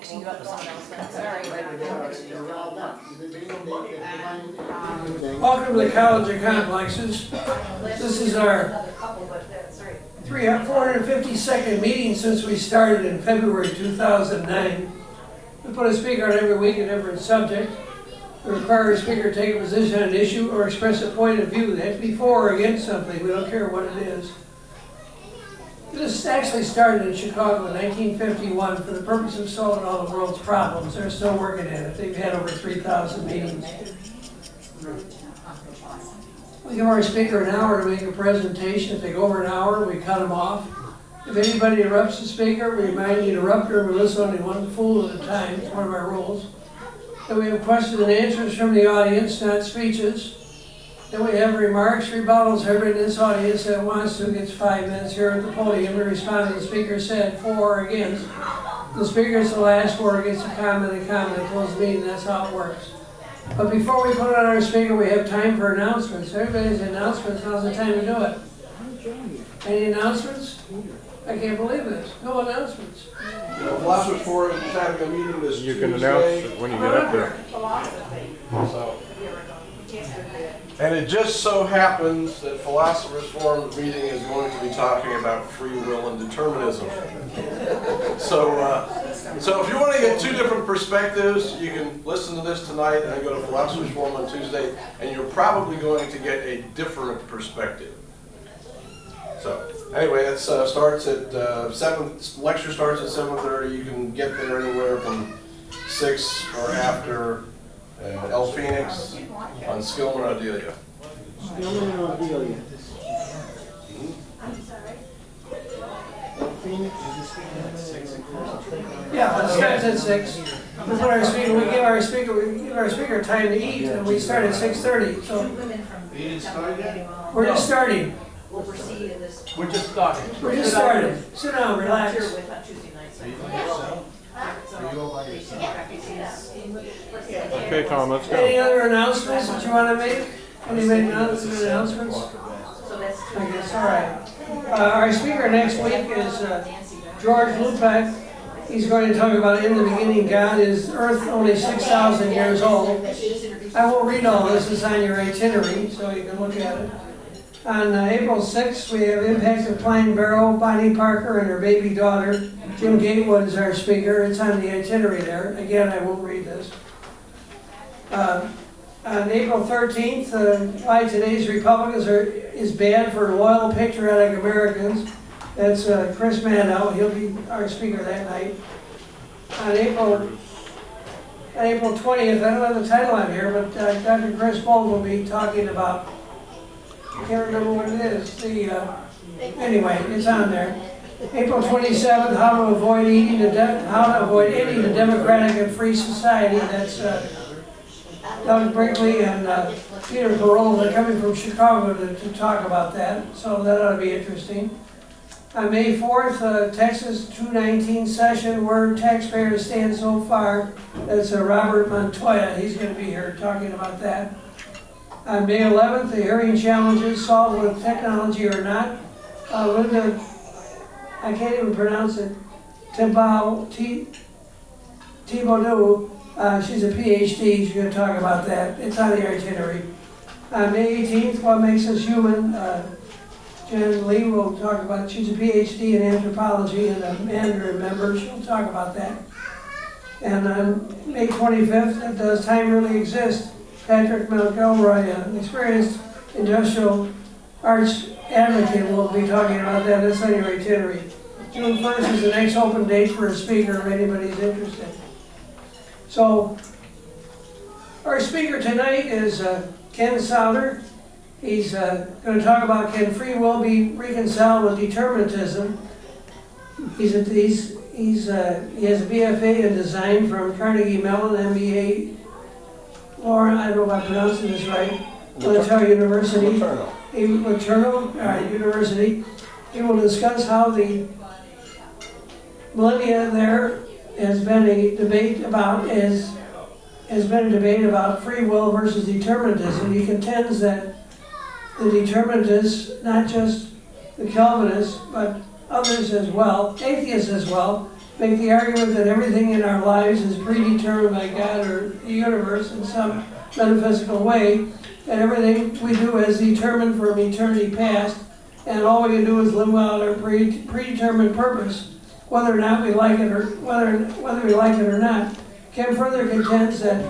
mixing you up with someone else, but sorry. Welcome to the College of Complexes. This is our 452nd meeting since we started in February 2009. We put a speaker on every week, a different subject. We require a speaker to take a position on an issue or express a point of view. They have to be for or against something. We don't care what it is. This actually started in Chicago in 1951 for the purpose of solving all the world's problems. They're still working at it. They've had over 3,000 meetings. We give our speaker an hour to make a presentation. If they go over an hour, we cut them off. If anybody interrupts the speaker, we remind the interrupter we listen only one fool at a time. It's one of our rules. Then we have questions and answers from the audience, not speeches. Then we have remarks, rebuttals. Everybody in this audience that wants to gets 5 minutes here at the podium to respond to the speaker said for or against. The speaker's the last word, gets a comment, and close the meeting. That's how it works. But before we put on our speaker, we have time for announcements. Everybody has announcements. Now's the time to do it. Any announcements? I can't believe this. No announcements. Philosophers Forum is having a meeting this You Tuesday. can announce it when you get up there. So, and it just so happens that Philosophers Forum's meeting is going to be talking about free will and determinism. So if you want to get two different perspectives, you can listen to this tonight and then go to Philosophers Forum on Tuesday, and you're probably going to get a different perspective. So anyway, it starts at 7. Lecture starts at 7:30. You can get there anywhere from 6 or after. El Phoenix on Skillman Adelia. Skillman and Adelia. I'm sorry. El Phoenix is Yeah, it starts at 6. We put our speaker. We give our speaker time to eat, and we start at 6:30. So we're just starting. We're just starting. We're just starting. Sit down, relax. Okay, Tom, let's Any go. other announcements that you want to make? Any announcements? I guess, all right. Our speaker next week is George Lubeck. He's going to talk about in the beginning God is Earth only 6,000 years old. I won't read all this. It's on your itinerary, so you can look at it. On April 6th, we have Impact of Pine Barrow, Bonnie Parker and her baby daughter. Jim Gatewood is our speaker. It's on the itinerary there. Again, I won't read this. On April 13th, why today's Republicans is bad for loyal, patriotic Americans. That's Chris Mandow. He'll be our speaker that night. On April 20th, I don't have the title on here, but Dr. Chris Bold will be talking about, I can't remember what it is. Anyway, it's on there. April 27th, how to avoid eating a democratic and free society. That's Doug Brinkley and Peter Barol. They're coming from Chicago to talk about that, so that ought to be interesting. On May 4th, Texas 219 session, where taxpayers stand so far. That's Robert Montoya. He's going to be here talking about that. On May 11th, the hearing challenges solved with technology or not. Linda, I can't even pronounce it, Thibodeau, she's a PhD, she's going to talk about that. It's on the itinerary. On May 18th, What Makes Us Human, Jen Lee will talk about, she's a PhD in anthropology and a Mandarin member, she'll talk about that. And on May 25th, Does Time Really Exist? Patrick McElroy, an experienced industrial arts advocate, will be talking about that. That's on your itinerary. June 1st is the next open date for a speaker if anybody's interested. So, our speaker tonight is Ken Sauter. He's going to talk about can free will be reconciled with determinism. He has a BFA in design from Carnegie-Mellon, MBA Letourneau, I don't know if I'm pronouncing this right, Letourneau University. Letourneau University. He will discuss how the millennia there has been a debate about free will versus determinism. He contends that the determinists, not just the Calvinists, but others as well, atheists as well, make the argument that everything in our lives is predetermined by God or the universe in some metaphysical way, and everything we do is determined from eternity past, and all we can do is live out our predetermined purpose, whether or not we like it or whether we like it or not. Kim further contends that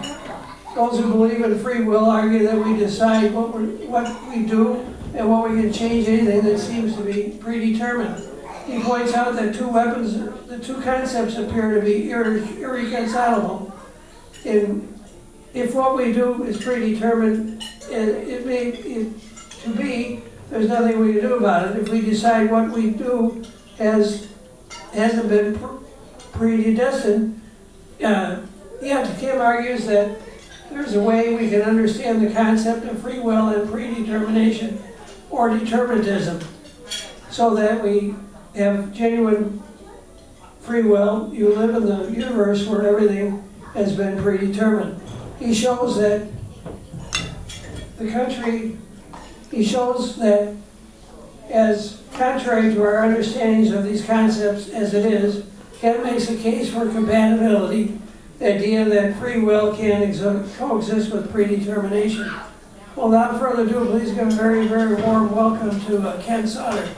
those who believe in free will argue that we decide what we do and what we can change anything that seems to be predetermined. He points out that the two concepts appear to be irreconcilable. If what we do is predetermined, to be, there's nothing we can do about it. If we decide what we do hasn't been predestined, Kim argues that there's a way we can understand the concept of free will and predetermination or determinism, so that we have genuine free will. You live in the universe where everything has been predetermined. He shows that as contrary to our understandings of these concepts as it is, Kent makes a case for compatibility, the idea that free will can coexist with predetermination. Well, without further ado, please give a very, very warm welcome to Ken Sauter.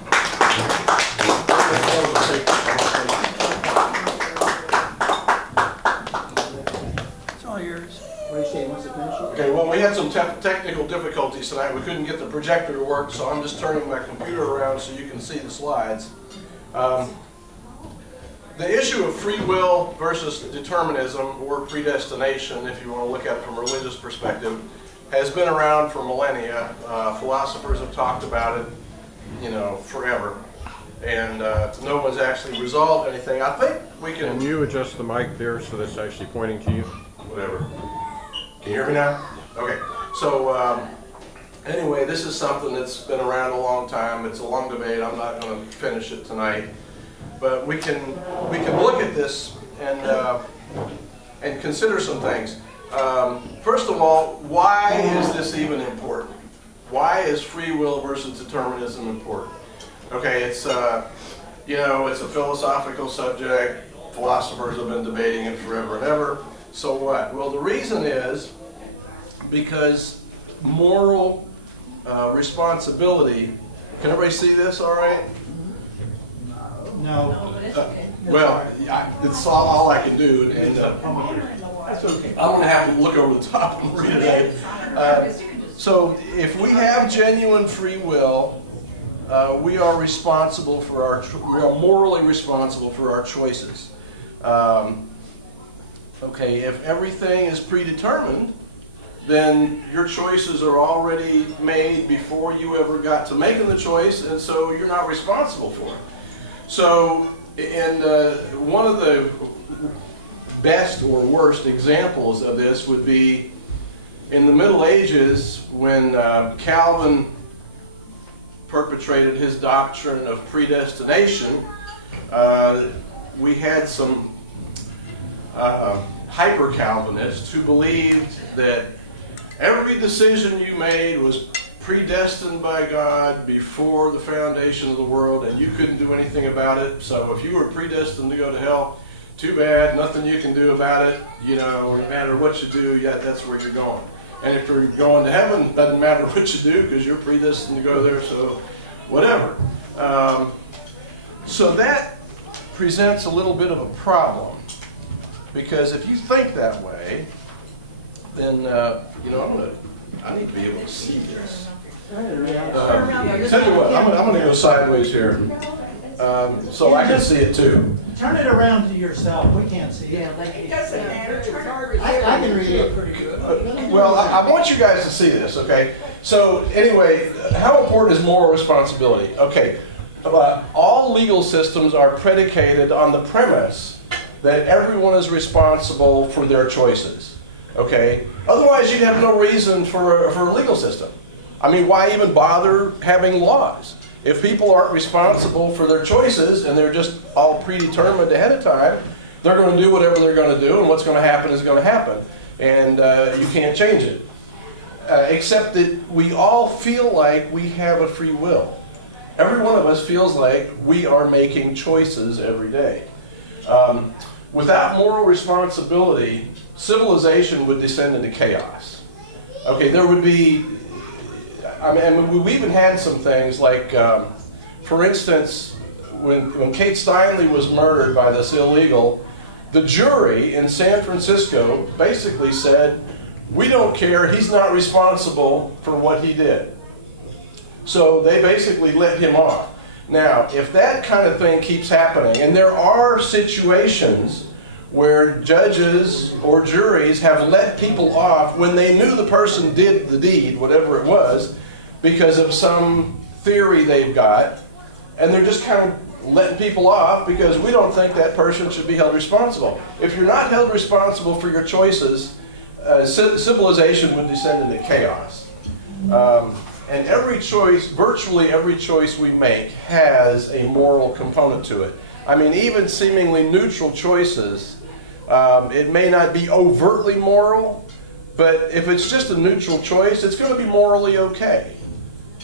It's all yours. What do you say, wants to finish it? Okay, well, we had some technical difficulties tonight. We couldn't get the projector to work, so I'm just turning my computer around so you can see the slides. The issue of free will versus determinism, or predestination, if you want to look at it from a religious perspective, has been around for millennia. Philosophers have talked about it, forever. And no one's actually resolved anything. I think we can... Can you adjust the mic there so that's actually pointing to you? Whatever. Can you hear me now? Okay. So anyway, this is something that's been around a long time. It's a long debate. I'm not going to finish it tonight. But we can look at this and consider some things. First of all, why is this even important? Why is free will versus determinism important? Okay, it's it's a philosophical subject. Philosophers have been debating it forever and ever. So what? Well, the reason is because moral responsibility. Can everybody see this all right? No. It's all I can do, and That's okay. I'm going to have to look over the top and read it. So if we have genuine free will, we are responsible for we are morally responsible for our choices. Okay, if everything is predetermined, then your choices are already made before you ever got to making the choice, and so you're not responsible for it. So, and one of the best or worst examples of this would be in the Middle Ages when Calvin perpetrated his doctrine of predestination. We had some hyper-Calvinists who believed that every decision you made was predestined by God before the foundation of the world, and you couldn't do anything about it. So if you were predestined to go to hell, too bad, nothing you can do about it. No matter what you do, that's where you're going. And if you're going to heaven, doesn't matter what you do because you're predestined to go there, so whatever. So that presents a little bit of a problem, because if you think that way, then I need to be able to see this. Tell you what, I'm going to go sideways here, so I can see it too. Turn it around to yourself. We can't see it. It doesn't matter. I can read it pretty good. Well, I want you guys to see this, okay? So anyway, how important is moral responsibility? Okay, all legal systems are predicated on the premise that everyone is responsible for their choices, okay? Otherwise, you'd have no reason for a legal system. I mean, why even bother having laws? If people aren't responsible for their choices and they're just all predetermined ahead of time, they're going to do whatever they're going to do, and what's going to happen is going to happen. And you can't change it. Except that we all feel like we have a free will. Every one of us feels like we are making choices every day. Without moral responsibility, civilization would descend into chaos. Okay, there would be, I mean, we even had some things like, for instance, when Kate Steinle was murdered by this illegal, the jury in San Francisco basically said, we don't care, he's not responsible for what he did. So they basically let him off. Now, if that kind of thing keeps happening, and there are situations where judges or juries have let people off when they knew the person did the deed, whatever it was, because of some theory they've got, and they're just kind of letting people off because we don't think that person should be held responsible. If you're not held responsible for your choices, civilization would descend into chaos. And every choice, virtually every choice we make has a moral component to it. I mean, even seemingly neutral choices, it may not be overtly moral, but if it's just a neutral choice, it's going to be morally okay.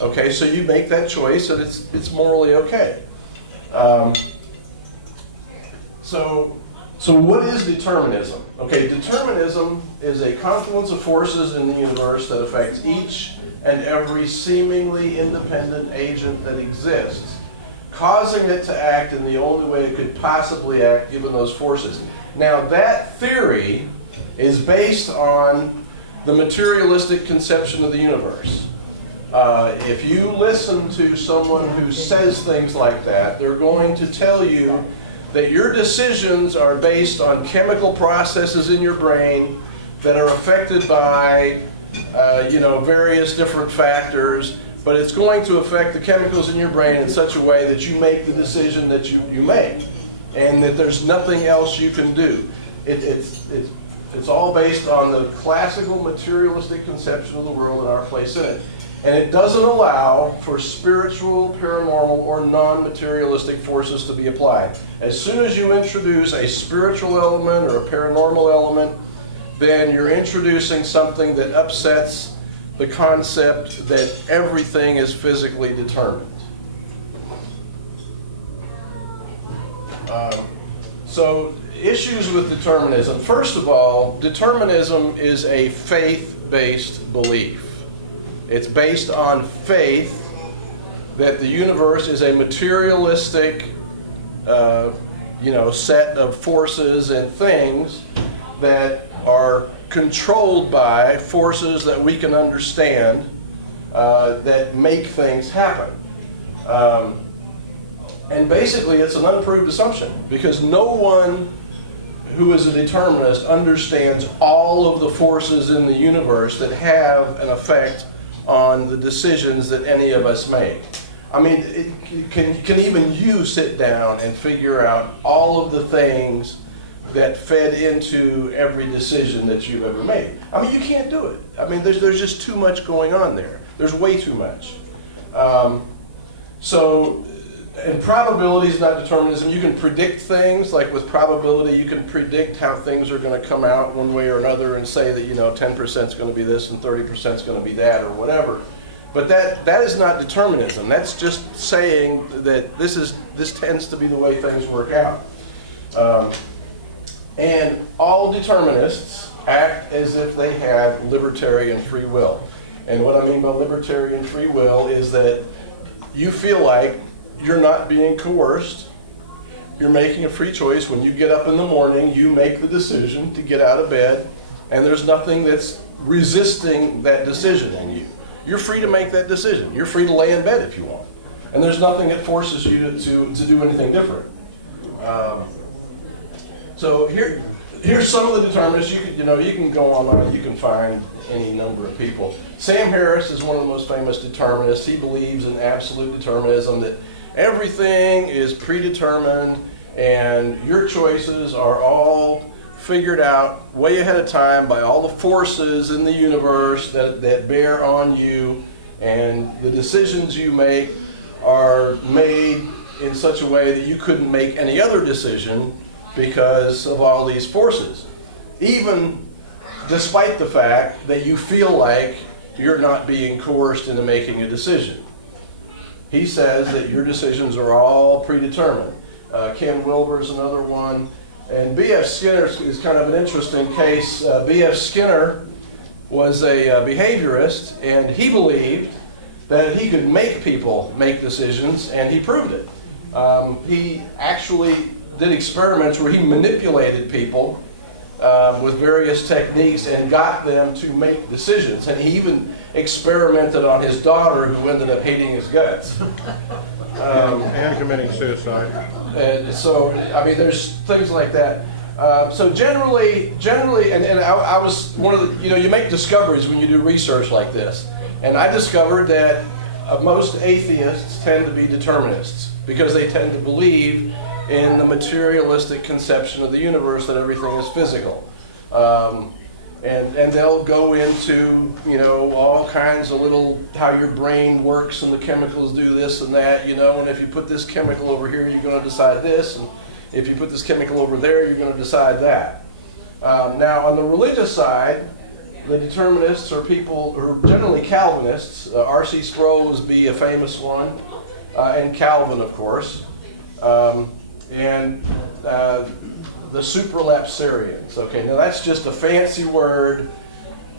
Okay, so you make that choice and it's morally okay. So what is determinism? Okay, determinism is a confluence of forces in the universe that affects each and every seemingly independent agent that exists, causing it to act in the only way it could possibly act given those forces. Now that theory is based on the materialistic conception of the universe. If you listen to someone who says things like that, they're going to tell you that your decisions are based on chemical processes in your brain that are affected by various different factors, but it's going to affect the chemicals in your brain in such a way that you make the decision that you make, and that there's nothing else you can do. It's all based on the classical materialistic conception of the world and our place in it. And it doesn't allow for spiritual, paranormal, or non-materialistic forces to be applied. As soon as you introduce a spiritual element or a paranormal element, then you're introducing something that upsets the concept that everything is physically determined. So, issues with determinism. First of all, determinism is a faith-based belief. It's based on faith that the universe is a materialistic, set of forces and things that are controlled by forces that we can understand that make things happen. And basically, it's an unproved assumption because no one who is a determinist understands all of the forces in the universe that have an effect on the decisions that any of us make. I mean, can even you sit down and figure out all of the things that fed into every decision that you've ever made? I mean, you can't do it. I mean, there's just too much going on there. There's way too much. And probability is not determinism. You can predict things, like with probability, you can predict how things are going to come out one way or another and say that, 10% is going to be this and 30% is going to be that or whatever. But that is not determinism. That's just saying that this tends to be the way things work out. And all determinists act as if they had libertarian free will. And what I mean by libertarian free will is that you feel like you're not being coerced. You're making a free choice. When you get up in the morning, you make the decision to get out of bed, and there's nothing that's resisting that decision in you. You're free to make that decision. You're free to lay in bed if you want. And there's nothing that forces you to do anything different. So here's some of the determinists. You can go online, you can find any number of people. Sam Harris is one of the most famous determinists. He believes in absolute determinism, that everything is predetermined and your choices are all figured out way ahead of time by all the forces in the universe that bear on you, and the decisions you make are made in such a way that you couldn't make any other decision because of all these forces, even despite the fact that you feel like you're not being coerced into making a decision. He says that your decisions are all predetermined. Ken Wilber's another one. And B.F. Skinner is kind of an interesting case. B.F. Skinner was a behaviorist, and he believed that he could make people make decisions, and he proved it. He actually did experiments where he manipulated people with various techniques and got them to make decisions. And he even experimented on his daughter, who ended up hating his guts. And committing suicide. And so, I mean, there's things like that. So generally, and I was one of the, you make discoveries when you do research like this. And I discovered that most atheists tend to be determinists because they tend to believe in the materialistic conception of the universe, that everything is physical. And they'll go into, all kinds of little, how your brain works and the chemicals do this and that, and if you put this chemical over here, you're going to decide this, and if you put this chemical over there, you're going to decide that. Now, on the religious side, the determinists are people who are generally Calvinists. R.C. Sproul would be a famous one, and Calvin, of course. And the supralapsarians. Okay, now that's just a fancy word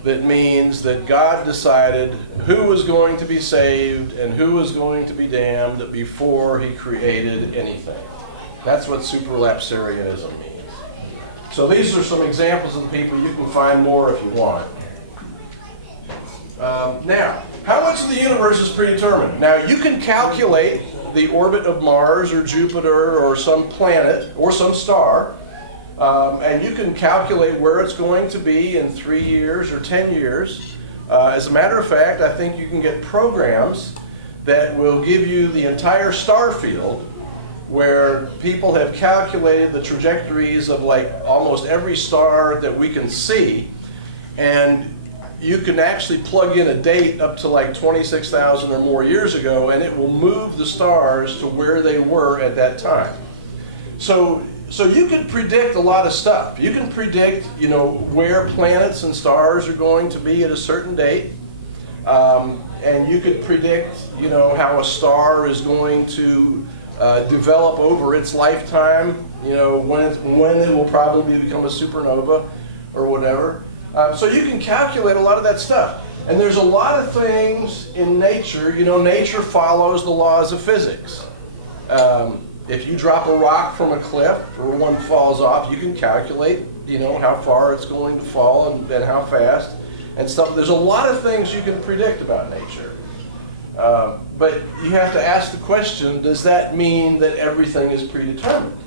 that means that God decided who was going to be saved and who was going to be damned before he created anything. That's what supralapsarianism means. So these are some examples of the people. You can find more if you want. Now, how much of the universe is predetermined? Now, you can calculate the orbit of Mars or Jupiter or some planet or some star, and you can calculate where it's going to be in 3 years or 10 years. As a matter of fact, I think you can get programs that will give you the entire star field, where people have calculated the trajectories of like almost every star that we can see, and you can actually plug in a date up to like 26,000 or more years ago, and it will move the stars to where they were at that time. So you can predict a lot of stuff. You can predict, where planets and stars are going to be at a certain date, and you could predict, how a star is going to develop over its lifetime. When it will probably become a supernova or whatever. So you can calculate a lot of that stuff. And there's a lot of things in nature. Nature follows the laws of physics. If you drop a rock from a cliff or one falls off, you can calculate, how far it's going to fall and how fast and stuff. There's a lot of things you can predict about nature. But you have to ask the question, does that mean that everything is predetermined?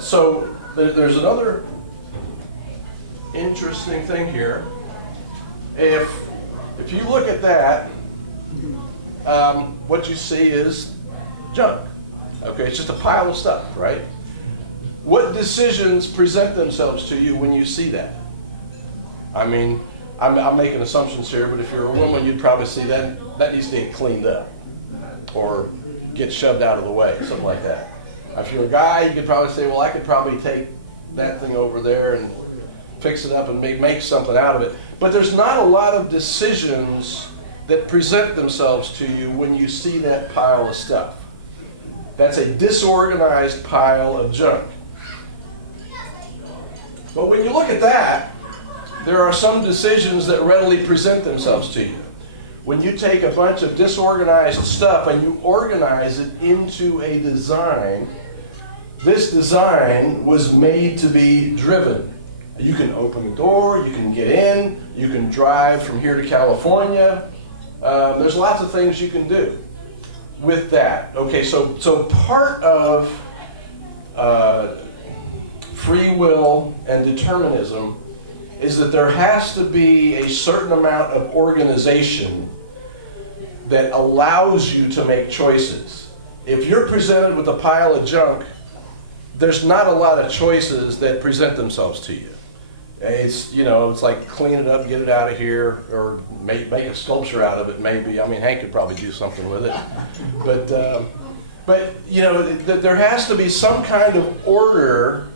So there's another interesting thing here. If you look at that, what you see is junk. Okay, it's just a pile of stuff, right? What decisions present themselves to you when you see that? I mean, I'm making assumptions here, but if you're a woman, you'd probably see that needs to get cleaned up or get shoved out of the way, something like that. If you're a guy, you could probably say, well, I could probably take that thing over there and fix it up and make something out of it. But there's not a lot of decisions that present themselves to you when you see that pile of stuff. That's a disorganized pile of junk. But when you look at that, there are some decisions that readily present themselves to you. When you take a bunch of disorganized stuff and you organize it into a design, this design was made to be driven. You can open the door, you can get in, you can drive from here to California. There's lots of things you can do with that. Okay, so part of free will and determinism is that there has to be a certain amount of organization that allows you to make choices. If you're presented with a pile of junk, there's not a lot of choices that present themselves to you. It's, it's like clean it up, get it out of here, or make a sculpture out of it, maybe. I mean, Hank could probably do something with it. But there has to be some kind of order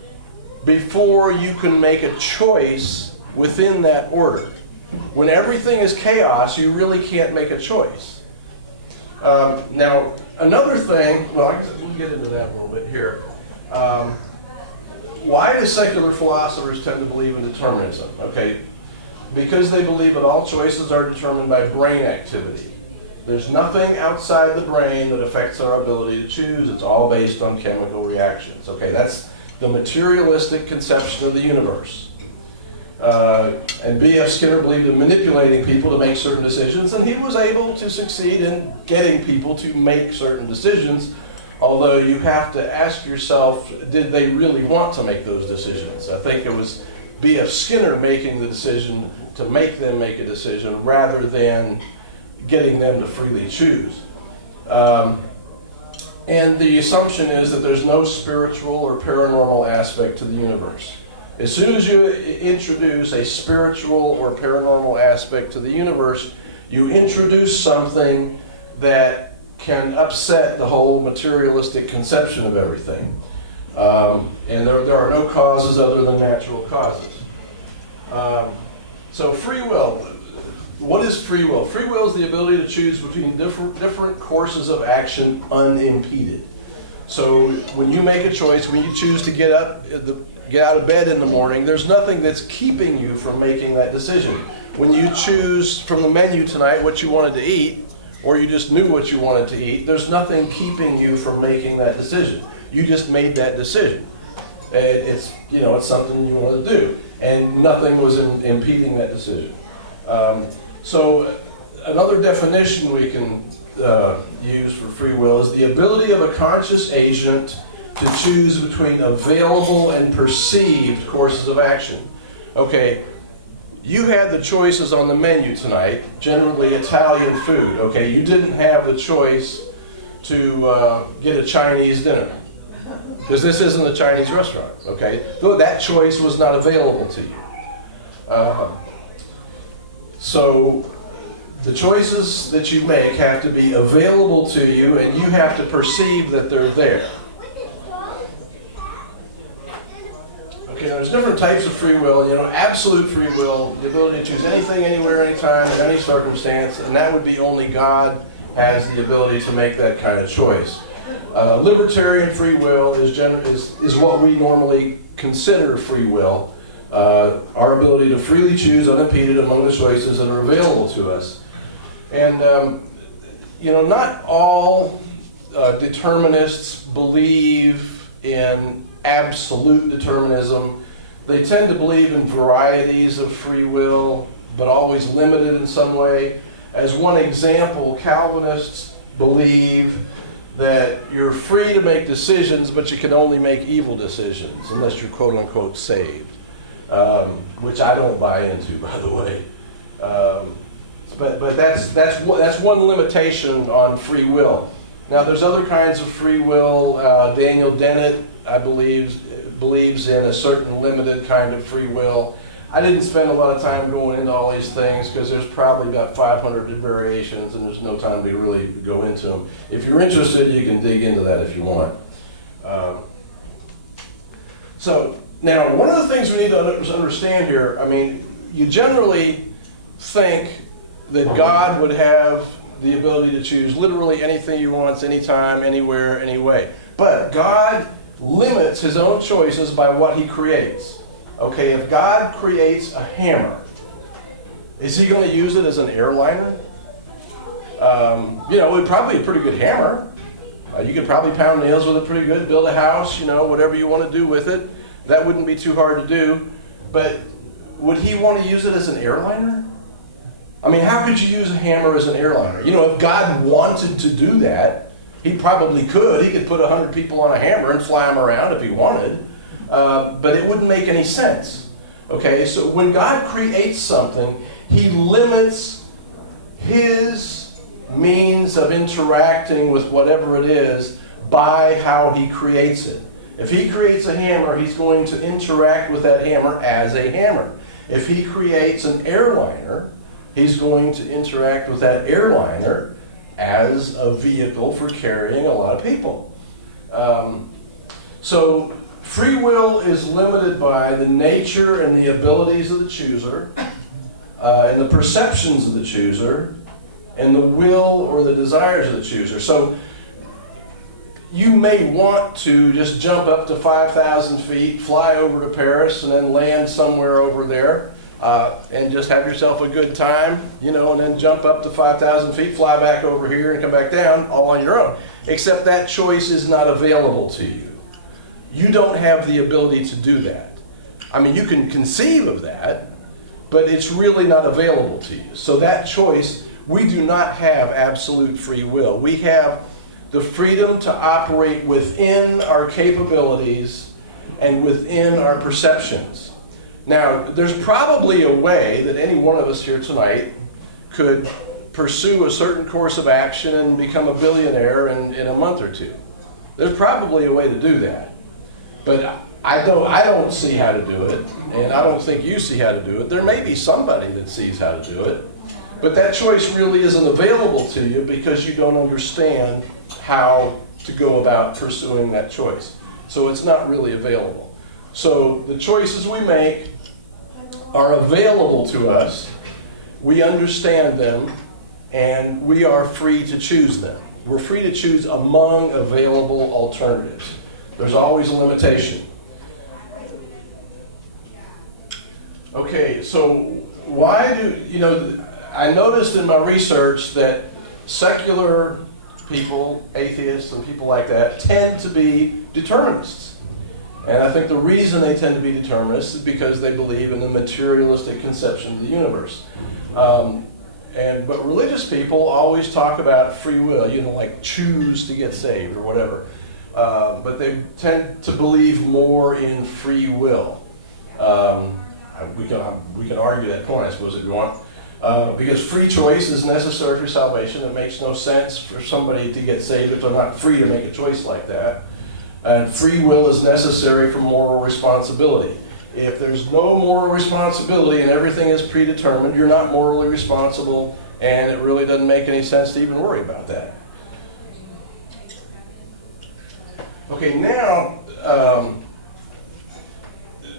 before you can make a choice within that order. When everything is chaos, you really can't make a choice. Now, another thing, well, I guess we'll get into that a little bit here. Why do secular philosophers tend to believe in determinism? Okay, because they believe that all choices are determined by brain activity. There's nothing outside the brain that affects our ability to choose. It's all based on chemical reactions. Okay, that's the materialistic conception of the universe. And B.F. Skinner believed in manipulating people to make certain decisions, and he was able to succeed in getting people to make certain decisions, although you have to ask yourself, did they really want to make those decisions? I think it was B.F. Skinner making the decision to make them make a decision rather than getting them to freely choose. And the assumption is that there's no spiritual or paranormal aspect to the universe. As soon as you introduce a spiritual or paranormal aspect to the universe, you introduce something that can upset the whole materialistic conception of everything. And there are no causes other than natural causes. So free will. What is free will? Free will is the ability to choose between different courses of action unimpeded. So when you make a choice, when you choose to get out of bed in the morning, there's nothing that's keeping you from making that decision. When you choose from the menu tonight what you wanted to eat, or you just knew what you wanted to eat, there's nothing keeping you from making that decision. You just made that decision. It's something you want to do, and nothing was impeding that decision. So another definition we can use for free will is the ability of a conscious agent to choose between available and perceived courses of action. Okay, you had the choices on the menu tonight, generally Italian food. Okay, you didn't have the choice to get a Chinese dinner, because this isn't a Chinese restaurant. Okay, though that choice was not available to you. So the choices that you make have to be available to you, and you have to perceive that they're there. Okay, there's different types of free will. Absolute free will, the ability to choose anything, anywhere, anytime, in any circumstance, and that would be only God has the ability to make that kind of choice. Libertarian free will is what we normally consider free will. Our ability to freely choose unimpeded among the choices that are available to us. And, not all determinists believe in absolute determinism. They tend to believe in varieties of free will, but always limited in some way. As one example, Calvinists believe that you're free to make decisions, but you can only make evil decisions unless you're quote-unquote saved. Which I don't buy into, by the way. But that's one limitation on free will. Now, there's other kinds of free will. Daniel Dennett, I believe, believes in a certain limited kind of free will. I didn't spend a lot of time going into all these things because there's probably about 500 variations, and there's no time to really go into them. If you're interested, you can dig into that if you want. Now, one of the things we need to understand here, you generally think that God would have the ability to choose literally anything he wants, anytime, anywhere, any way. But God limits his own choices by what he creates. Okay, if God creates a hammer, is he going to use it as an airliner? It's probably a pretty good hammer. You could probably pound nails with it pretty good, build a house, whatever you want to do with it. That wouldn't be too hard to do. But would he want to use it as an airliner? How could you use a hammer as an airliner? If God wanted to do that, he probably could. He could put 100 people on a hammer and fly them around if he wanted. But it wouldn't make any sense. Okay, so when God creates something, he limits his means of interacting with whatever it is by how he creates it. If he creates a hammer, he's going to interact with that hammer as a hammer. If he creates an airliner, he's going to interact with that airliner as a vehicle for carrying a lot of people. So free will is limited by the nature and the abilities of the chooser, and the perceptions of the chooser, and the will or the desires of the chooser. So you may want to just jump up to 5,000 feet, fly over to Paris, and then land somewhere over there, and just have yourself a good time, you know, and then jump up to 5,000 feet, fly back over here, and come back down all on your own. Except that choice is not available to you. You don't have the ability to do that. I mean, you can conceive of that, but it's really not available to you. So that choice, we do not have absolute free will. We have the freedom to operate within our capabilities and within our perceptions. Now, there's probably a way that any one of us here tonight could pursue a certain course of action and become a billionaire in a month or two. There's probably a way to do that. But I don't see how to do it, and I don't think you see how to do it. There may be somebody that sees how to do it, but that choice really isn't available to you because you don't understand how to go about pursuing that choice. So it's not really available. So the choices we make are available to us, we understand them, and we are free to choose them. We're free to choose among available alternatives. There's always a limitation. Okay, so why do, you know, I noticed in my research that secular people, atheists and people like that, tend to be determinists. And I think the reason they tend to be determinists is because they believe in the materialistic conception of the universe. But religious people always talk about free will, you know, like choose to get saved or whatever. But they tend to believe more in free will. We can argue that point, I suppose, if you want. Because free choice is necessary for salvation. It makes no sense for somebody to get saved if they're not free to make a choice like that. And free will is necessary for moral responsibility. If there's no moral responsibility and everything is predetermined, you're not morally responsible, and it really doesn't make any sense to even worry about that. Okay, now,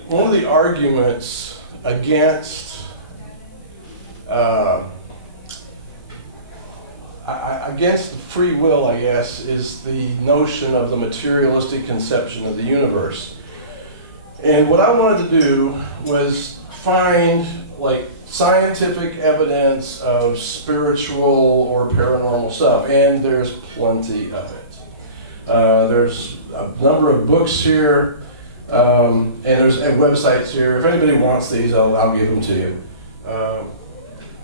one of the arguments against free will, I guess, is the notion of the materialistic conception of the universe. And what I wanted to do was find, like, scientific evidence of spiritual or paranormal stuff, and there's plenty of it. There's a number of books here, and there's websites here. If anybody wants these, I'll give them to you.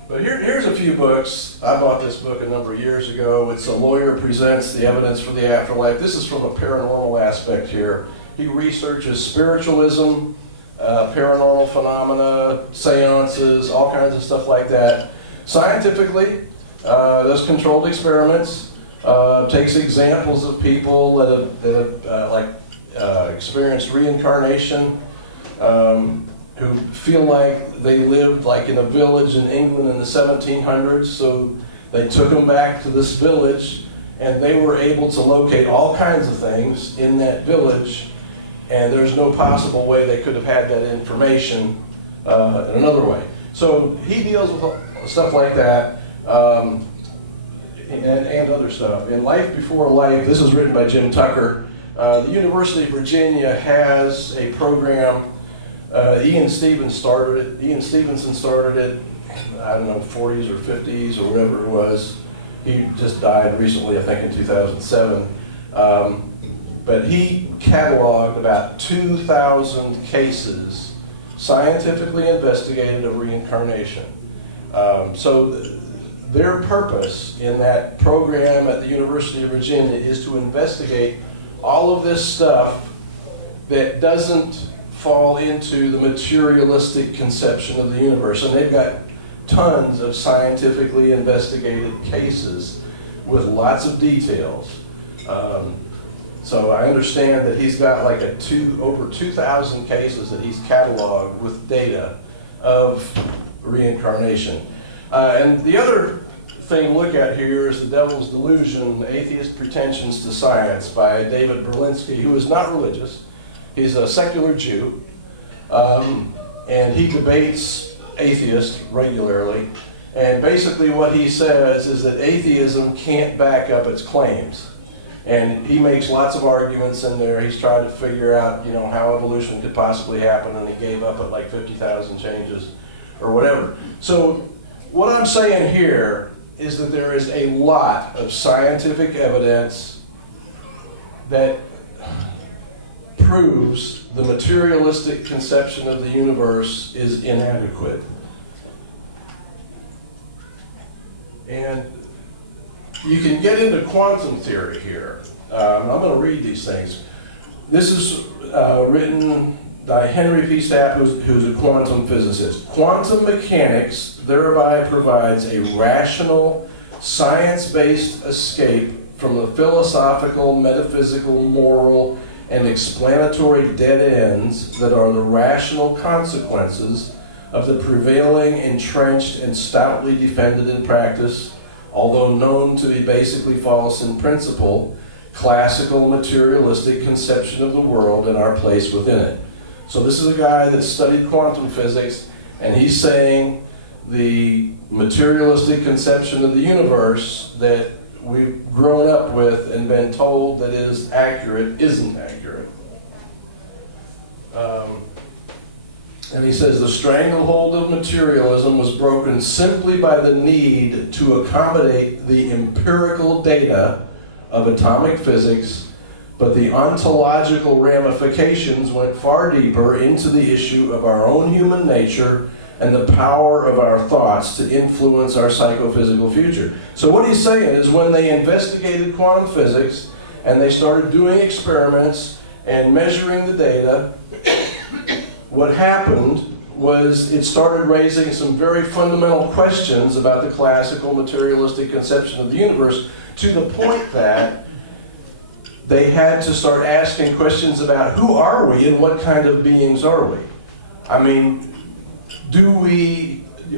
But here's a few books. I bought this book a number of years ago. It's A Lawyer Presents the Evidence for the Afterlife. This is from a paranormal aspect here. He researches spiritualism, paranormal phenomena, seances, all kinds of stuff like that. Scientifically, does controlled experiments, takes examples of people that have experienced reincarnation, who feel like they lived like in a village in England in the 1700s, so they took them back to this village, and they were able to locate all kinds of things in that village, and there's no possible way they could have had that information in another way. So he deals with stuff like that, and other stuff. In Life Before Life, this is written by Jim Tucker. The University of Virginia has a program. Ian Stevenson started it, I don't know, 40s or 50s or whatever it was. He just died recently, I think in 2007. But he cataloged about 2,000 cases scientifically investigated of reincarnation. So their purpose in that program at the University of Virginia is to investigate all of this stuff that doesn't fall into the materialistic conception of the universe. And they've got tons of scientifically investigated cases with lots of details. So I understand that he's got like over 2,000 cases that he's cataloged with data of reincarnation. And the other thing to look at here is The Devil's Delusion, Atheist Pretensions to Science by David Berlinski, who is not religious. He's a secular Jew, and he debates atheists regularly. And basically what he says is that atheism can't back up its claims. And he makes lots of arguments in there. He's trying to figure out, how evolution could possibly happen, and he gave up at like 50,000 changes or whatever. So what I'm saying here is that there is a lot of scientific evidence that proves the materialistic conception of the universe is inadequate. And you can get into quantum theory here. I'm going to read these things. This is written by Henry P. Stapp, who's a quantum physicist. Quantum mechanics thereby provides a rational, science-based escape from the philosophical, metaphysical, moral, and explanatory dead ends that are the rational consequences of the prevailing, entrenched, and stoutly defended in practice, although known to be basically false in principle, classical materialistic conception of the world and our place within it. So this is a guy that studied quantum physics, and he's saying the materialistic conception of the universe that we've grown up with and been told that is accurate isn't accurate. And he says the stranglehold of materialism was broken simply by the need to accommodate the empirical data of atomic physics, but the ontological ramifications went far deeper into the issue of our own human nature and the power of our thoughts to influence our psychophysical future. So what he's saying is when they investigated quantum physics and they started doing experiments and measuring the data, what happened was it started raising some very fundamental questions about the classical materialistic conception of the universe, to the point that they had to start asking questions about who are we and what kind of beings are we? I mean,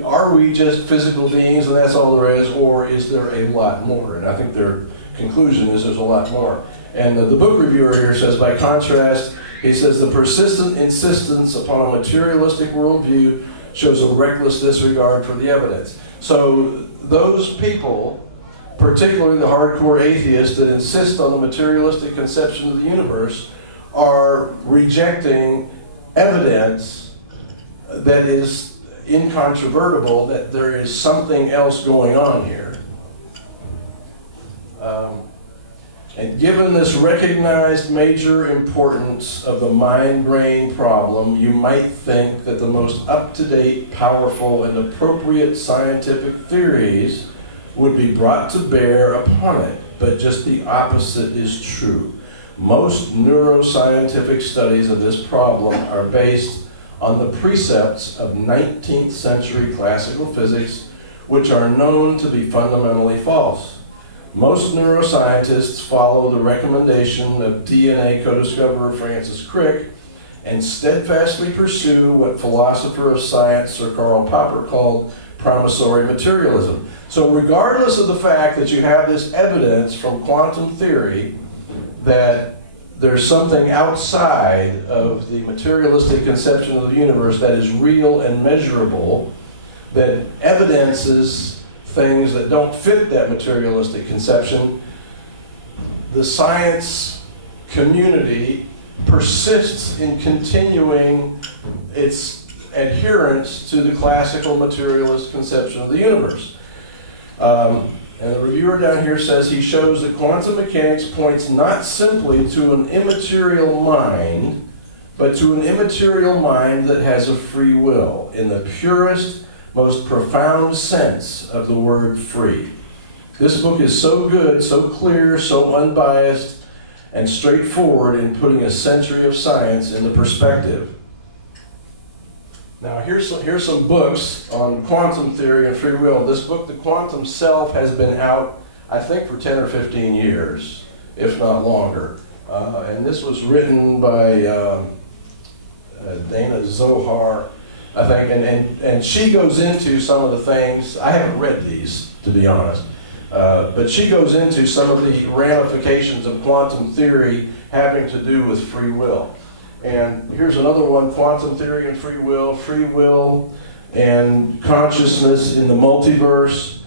are we just physical beings and that's all there is, or is there a lot more? And I think their conclusion is there's a lot more. And the book reviewer here says, by contrast, he says the persistent insistence upon a materialistic worldview shows a reckless disregard for the evidence. So those people, particularly the hardcore atheists that insist on the materialistic conception of the universe, are rejecting evidence that is incontrovertible, that there is something else going on here. And given this recognized major importance of the mind-brain problem, you might think that the most up-to-date, powerful, and appropriate scientific theories would be brought to bear upon it, but just the opposite is true. Most neuroscientific studies of this problem are based on the precepts of 19th century classical physics, which are known to be fundamentally false. Most neuroscientists follow the recommendation of DNA co-discoverer Francis Crick and steadfastly pursue what philosopher of science Sir Karl Popper called promissory materialism. So regardless of the fact that you have this evidence from quantum theory that there's something outside of the materialistic conception of the universe that is real and measurable, that evidences things that don't fit that materialistic conception, the science community persists in continuing its adherence to the classical materialist conception of the universe. And the reviewer down here says he shows that quantum mechanics points not simply to an immaterial mind, but to an immaterial mind that has a free will, in the purest, most profound sense of the word free. This book is so good, so clear, so unbiased, and straightforward in putting a century of science into perspective. Now here's some books on quantum theory and free will. This book, The Quantum Self, has been out, I think, for 10 or 15 years, if not longer. And this was written by Dana Zohar, I think, and she goes into some of the things. I haven't read these, to be honest, but she goes into some of the ramifications of quantum theory having to do with free will. And here's another one, Quantum Theory and Free Will. Free will and consciousness in the multiverse.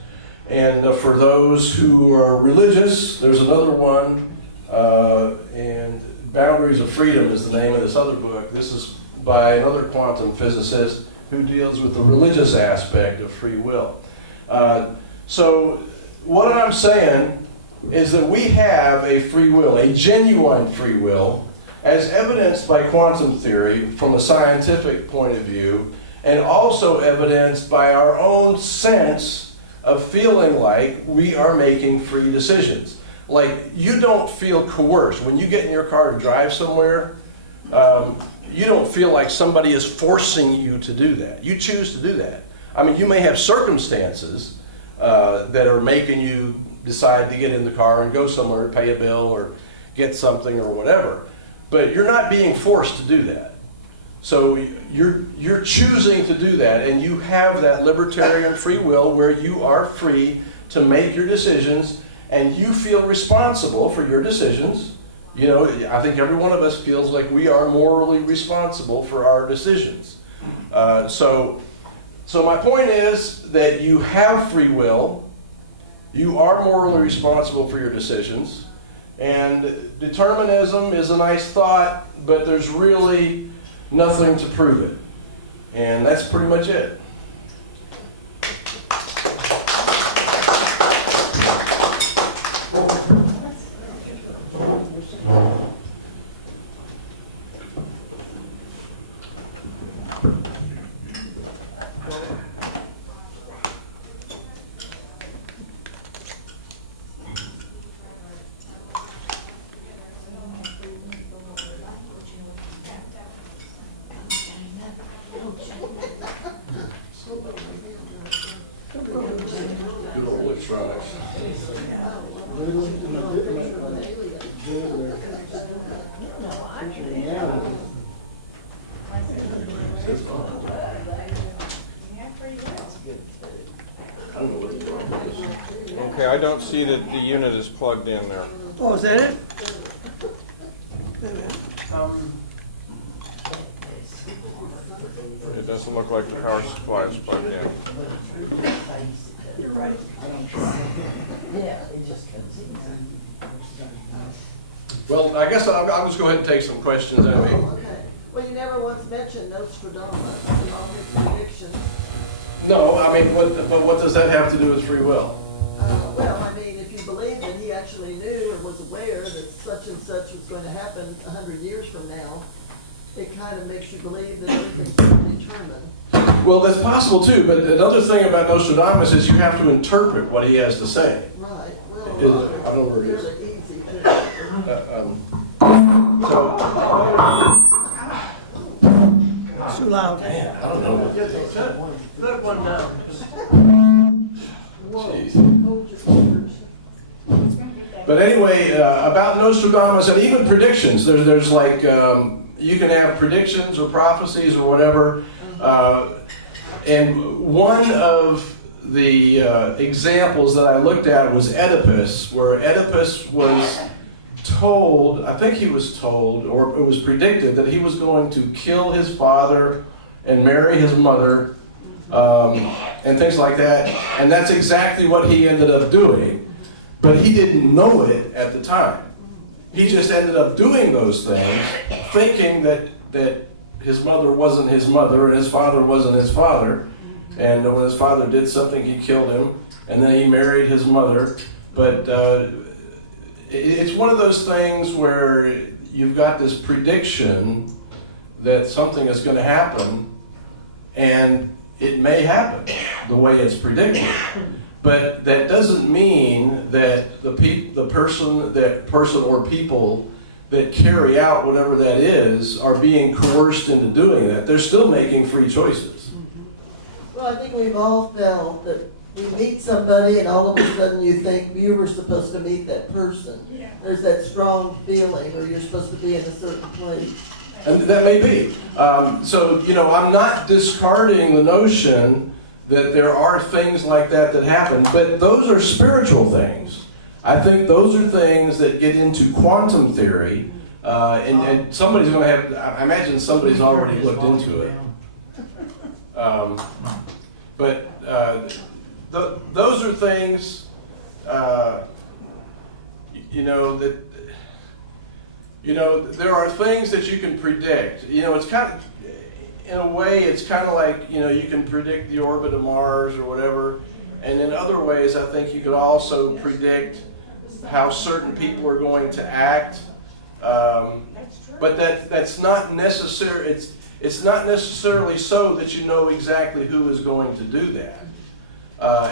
And for those who are religious, there's another one, and Boundaries of Freedom is the name of this other book. This is by another quantum physicist who deals with the religious aspect of free will. So what I'm saying is that we have a free will, a genuine free will, as evidenced by quantum theory from a scientific point of view, and also evidenced by our own sense of feeling like we are making free decisions. Like, you don't feel coerced. When you get in your car to drive somewhere, you don't feel like somebody is forcing you to do that. You choose to do that. I mean, you may have circumstances that are making you decide to get in the car and go somewhere, pay a bill or get something or whatever. But you're not being forced to do that. So you're choosing to do that, and you have that libertarian free will where you are free to make your decisions, and you feel responsible for your decisions. You know, I think every one of us feels like we are morally responsible for our decisions. So my point is that you have free will, you are morally responsible for your decisions, and determinism is a nice thought, but there's really nothing to prove it. And that's pretty much it. Good old electronics. Okay, I don't see that the unit is plugged in there. Oh, is that it? It doesn't look like the power supply is plugged in. You're right. Well, I guess I'll just go ahead and take some questions. I mean, Okay. Well, you never once mentioned Nostradamus and all his predictions. no, I mean, but what does that have to do with free will? Well, I mean, if you believe that he actually knew or was aware that such and such was going to happen 100 years from now, it kind of makes you believe that everything's predetermined. Well, that's possible too, but another thing about Nostradamus is you have to interpret what he has to say. Right. Is Well, it? I don't know where it is. fairly easy too. It's too loud. Man, I don't know what Good one now. Jeez. Hold your ears. But anyway, about Nostradamus and even predictions, there's like, you can have predictions or prophecies or whatever. And one of the examples that I looked at was Oedipus, where Oedipus was told, I think he was told, or it was predicted that he was going to kill his father and marry his mother, and things like that. And that's exactly what he ended up doing. But he didn't know it at the time. He just ended up doing those things, thinking that his mother wasn't his mother and his father wasn't his father. And when his father did something, he killed him. And then he married his mother. But it's one of those things where you've got this prediction that something is going to happen, and it may happen the way it's predicted. But that doesn't mean that the person or people that carry out whatever that is are being coerced into doing that. They're still making free choices. Well, I think we've all felt that we meet somebody and all of a sudden you think you were supposed to meet that person. Yeah. There's that strong feeling, or you're supposed to be in a certain place. And that may be. So, I'm not discarding the notion that there are things like that happen, but those are spiritual things. I think those are things that get into quantum theory, and somebody's going to have, I imagine somebody's already looked into it. Those are things, there are things that you can predict. It's kind of, in a way, it's kind of like, you can predict the orbit of Mars or whatever. And in other ways, I think you could also predict how certain people are going to act. But that's not necessary. It's not necessarily so that you know exactly who is going to do that.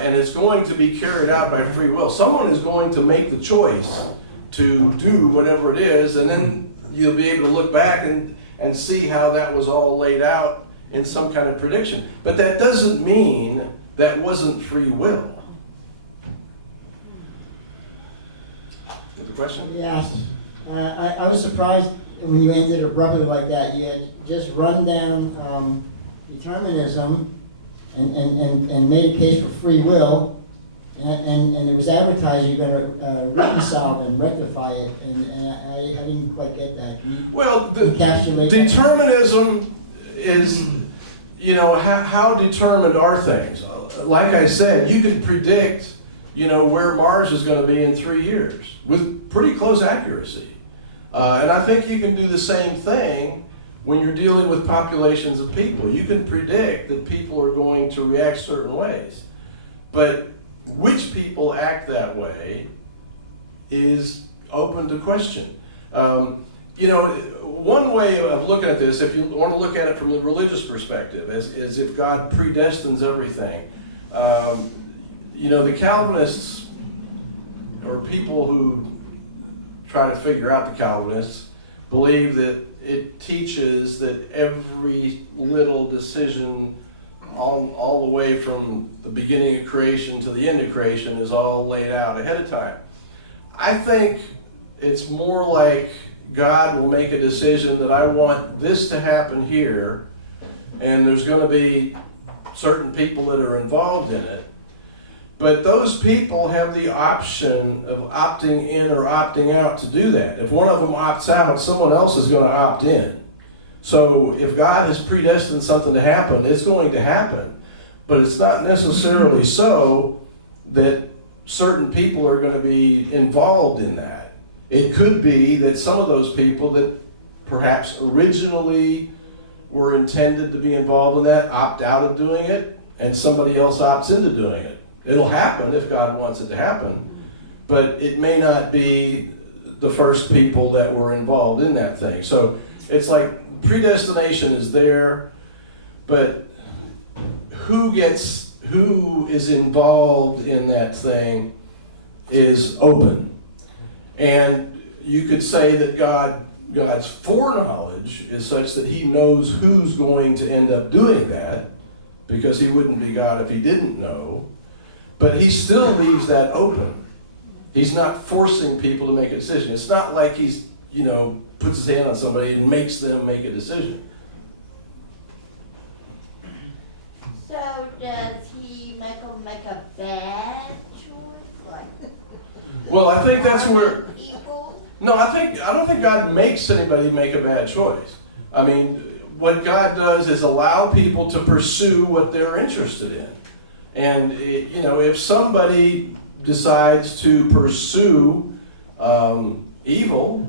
And it's going to be carried out by free will. Someone is going to make the choice to do whatever it is, and then you'll be able to look back and see how that was all laid out in some kind of prediction. But that doesn't mean that wasn't free will. Is the question? Yes. I was surprised when you ended abruptly like that. You had just run down determinism and made a case for free will, and it was advertised you're going to reconcile and rectify it, and I didn't quite get that. Can you encapsulate that? Determinism is, how determined are things? Like I said, you can predict, where Mars is going to be in 3 years with pretty close accuracy. And I think you can do the same thing when you're dealing with populations of people. You can predict that people are going to react certain ways. But which people act that way is open to question. One way of looking at this, if you want to look at it from the religious perspective, is if God predestines everything. The Calvinists, or people who try to figure out the Calvinists, believe that it teaches that every little decision all the way from the beginning of creation to the end of creation is all laid out ahead of time. I think it's more like God will make a decision that I want this to happen here, and there's going to be certain people that are involved in it. But those people have the option of opting in or opting out to do that. If one of them opts out, someone else is going to opt in. So if God has predestined something to happen, it's going to happen. But it's not necessarily so that certain people are going to be involved in that. It could be that some of those people that perhaps originally were intended to be involved in that opt out of doing it, and somebody else opts into doing it. It'll happen if God wants it to happen, but it may not be the first people that were involved in that thing. So it's like predestination is there, but who is involved in that thing is open. And you could say that God's foreknowledge is such that he knows who's going to end up doing that, because he wouldn't be God if he didn't know. But he still leaves that open. He's not forcing people to make a decision. It's not like he's, puts his hand on somebody and makes them make a decision. So does he make them make a bad choice? Well, I think that's where... People? No, I don't think God makes anybody make a bad choice. I mean, what God does is allow people to pursue what they're interested in. And, if somebody decides to pursue evil,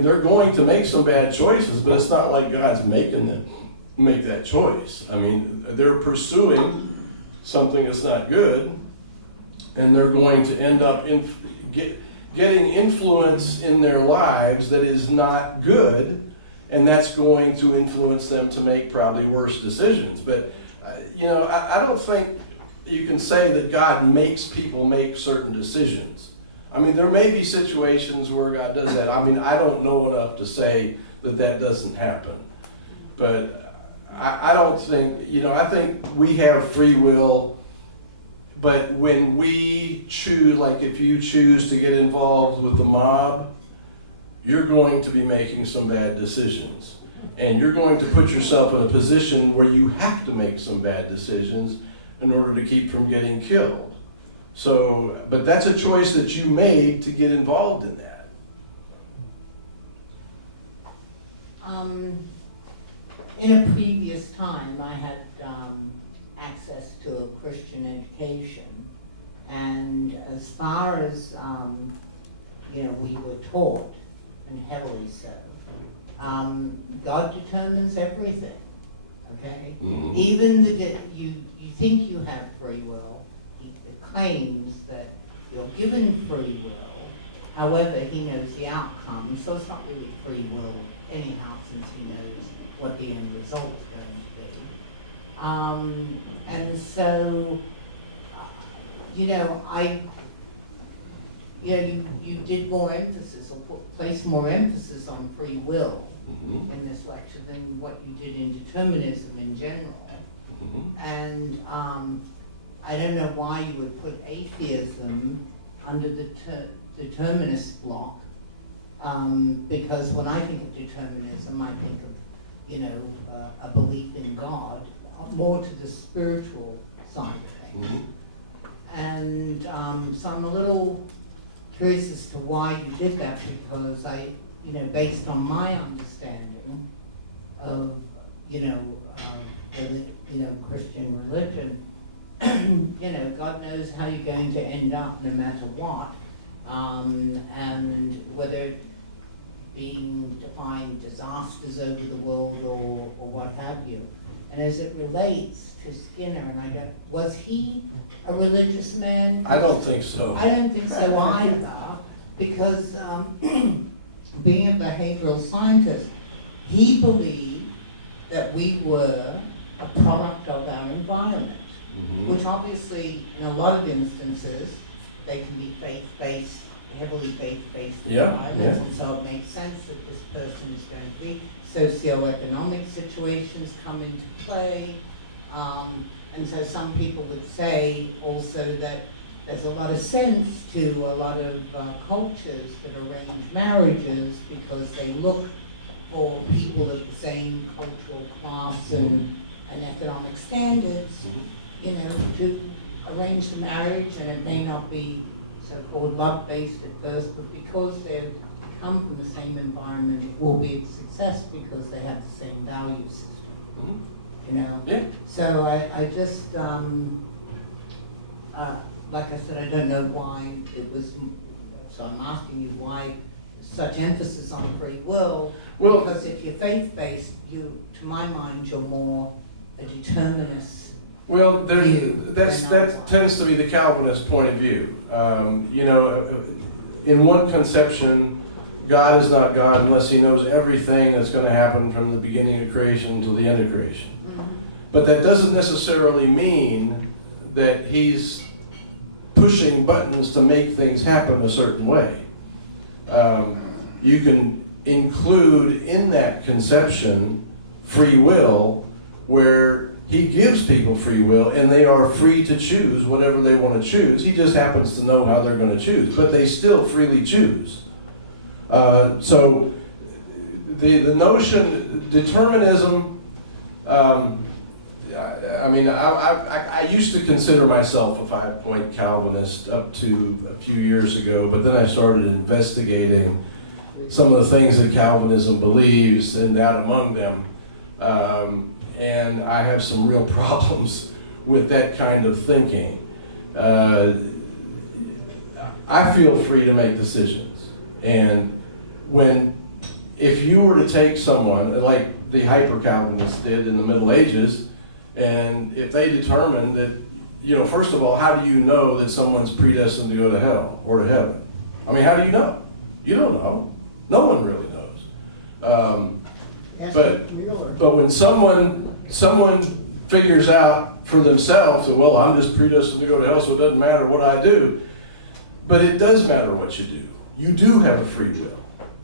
they're going to make some bad choices, but it's not like God's making them make that choice. They're pursuing something that's not good, and they're going to end up getting influence in their lives that is not good, and that's going to influence them to make probably worse decisions. But, I don't think you can say that God makes people make certain decisions. There may be situations where God does that. I don't know enough to say that doesn't happen. But I don't think, I think we have free will, but when we choose, like if you choose to get involved with the mob, you're going to be making some bad decisions. And you're going to put yourself in a position where you have to make some bad decisions in order to keep from getting killed. So, but that's a choice that you made to get involved in that. in a previous time, I had access to a Christian education, and as far as we were taught, and heavily so, God determines everything. Okay, even you think you have free will. He claims that you're given free will. However, he knows the outcome, so it's not really free will anyhow, since he knows what the end result is going to be. And so, you did more emphasis, or place more emphasis on free will in this lecture than what you did in determinism in general. And I don't know why you would put atheism under the determinist block, because when I think of determinism, I think of, a belief in God, more to the spiritual side of things. And so I'm a little curious as to why you did that, because based on my understanding of, Christian religion, God knows how you're going to end up no matter what, and whether being defined disasters over the world or what have you. And as it relates to Skinner, was he a religious man? I don't think so. I don't think so either, because being a behavioral scientist, he believed that we were a product of our environment, which obviously, in a lot of instances, they can be faith-based, heavily faith-based environments, and so it makes sense that this person is going to be. Socioeconomic situations come into play, and so some people would say also that there's a lot of sense to a lot of cultures that arrange marriages because they look for people of the same cultural class and economic standards, to arrange the marriage, and it may not be so-called love-based at first, but because they come from the same environment, it will be a success because they have the same value system. Yeah. So I just, like I said, I don't know why it was. So I'm asking you why such emphasis on free will. Well, because if you're faith-based, to my mind, you're more a determinist. Well, that tends to be the Calvinist point of view. In one conception, God is not God unless he knows everything that's going to happen from the beginning of creation to the end of creation. But that doesn't necessarily mean that he's pushing buttons to make things happen a certain way. You can include in that conception free will, where he gives people free will and they are free to choose whatever they want to choose. He just happens to know how they're going to choose, but they still freely choose. So the notion, determinism, I used to consider myself a 5-point Calvinist up to a few years ago, but then I started investigating some of the things that Calvinism believes, and that among them. And I have some real problems with that kind of thinking. I feel free to make decisions. And if you were to take someone, like the hyper-Calvinists did in the Middle Ages, and if they determined that, first of all, how do you know that someone's predestined to go to hell or to heaven? I mean, how do you know? You don't know. No one really knows. But when someone figures out for themselves that, well, I'm just predestined to go to hell, so it doesn't matter what I do. But it does matter what you do. You do have a free will.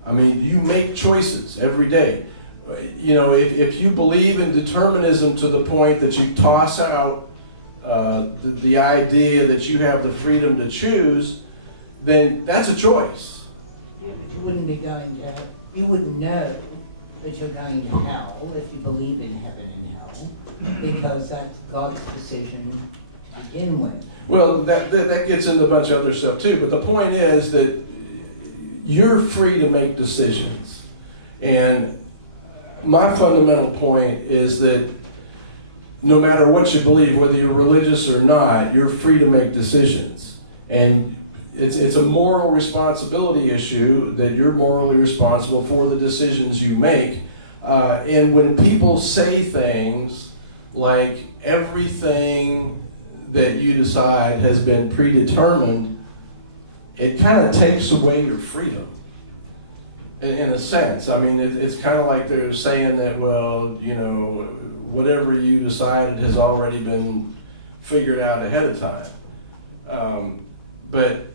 I mean, you make choices every day. If you believe in determinism to the point that you toss out the idea that you have the freedom to choose, then that's a choice. Yeah, but you wouldn't be going to, you wouldn't know that you're going to hell if you believe in heaven and hell, because that's God's decision to begin with. Well, that gets into a bunch of other stuff too, but the point is that you're free to make decisions. And my fundamental point is that no matter what you believe, whether you're religious or not, you're free to make decisions. And it's a moral responsibility issue that you're morally responsible for the decisions you make. And when people say things like everything that you decide has been predetermined, it kind of takes away your freedom. In a sense, I mean, it's kind of like they're saying that, well, you know, whatever you decided has already been figured out ahead of time. But,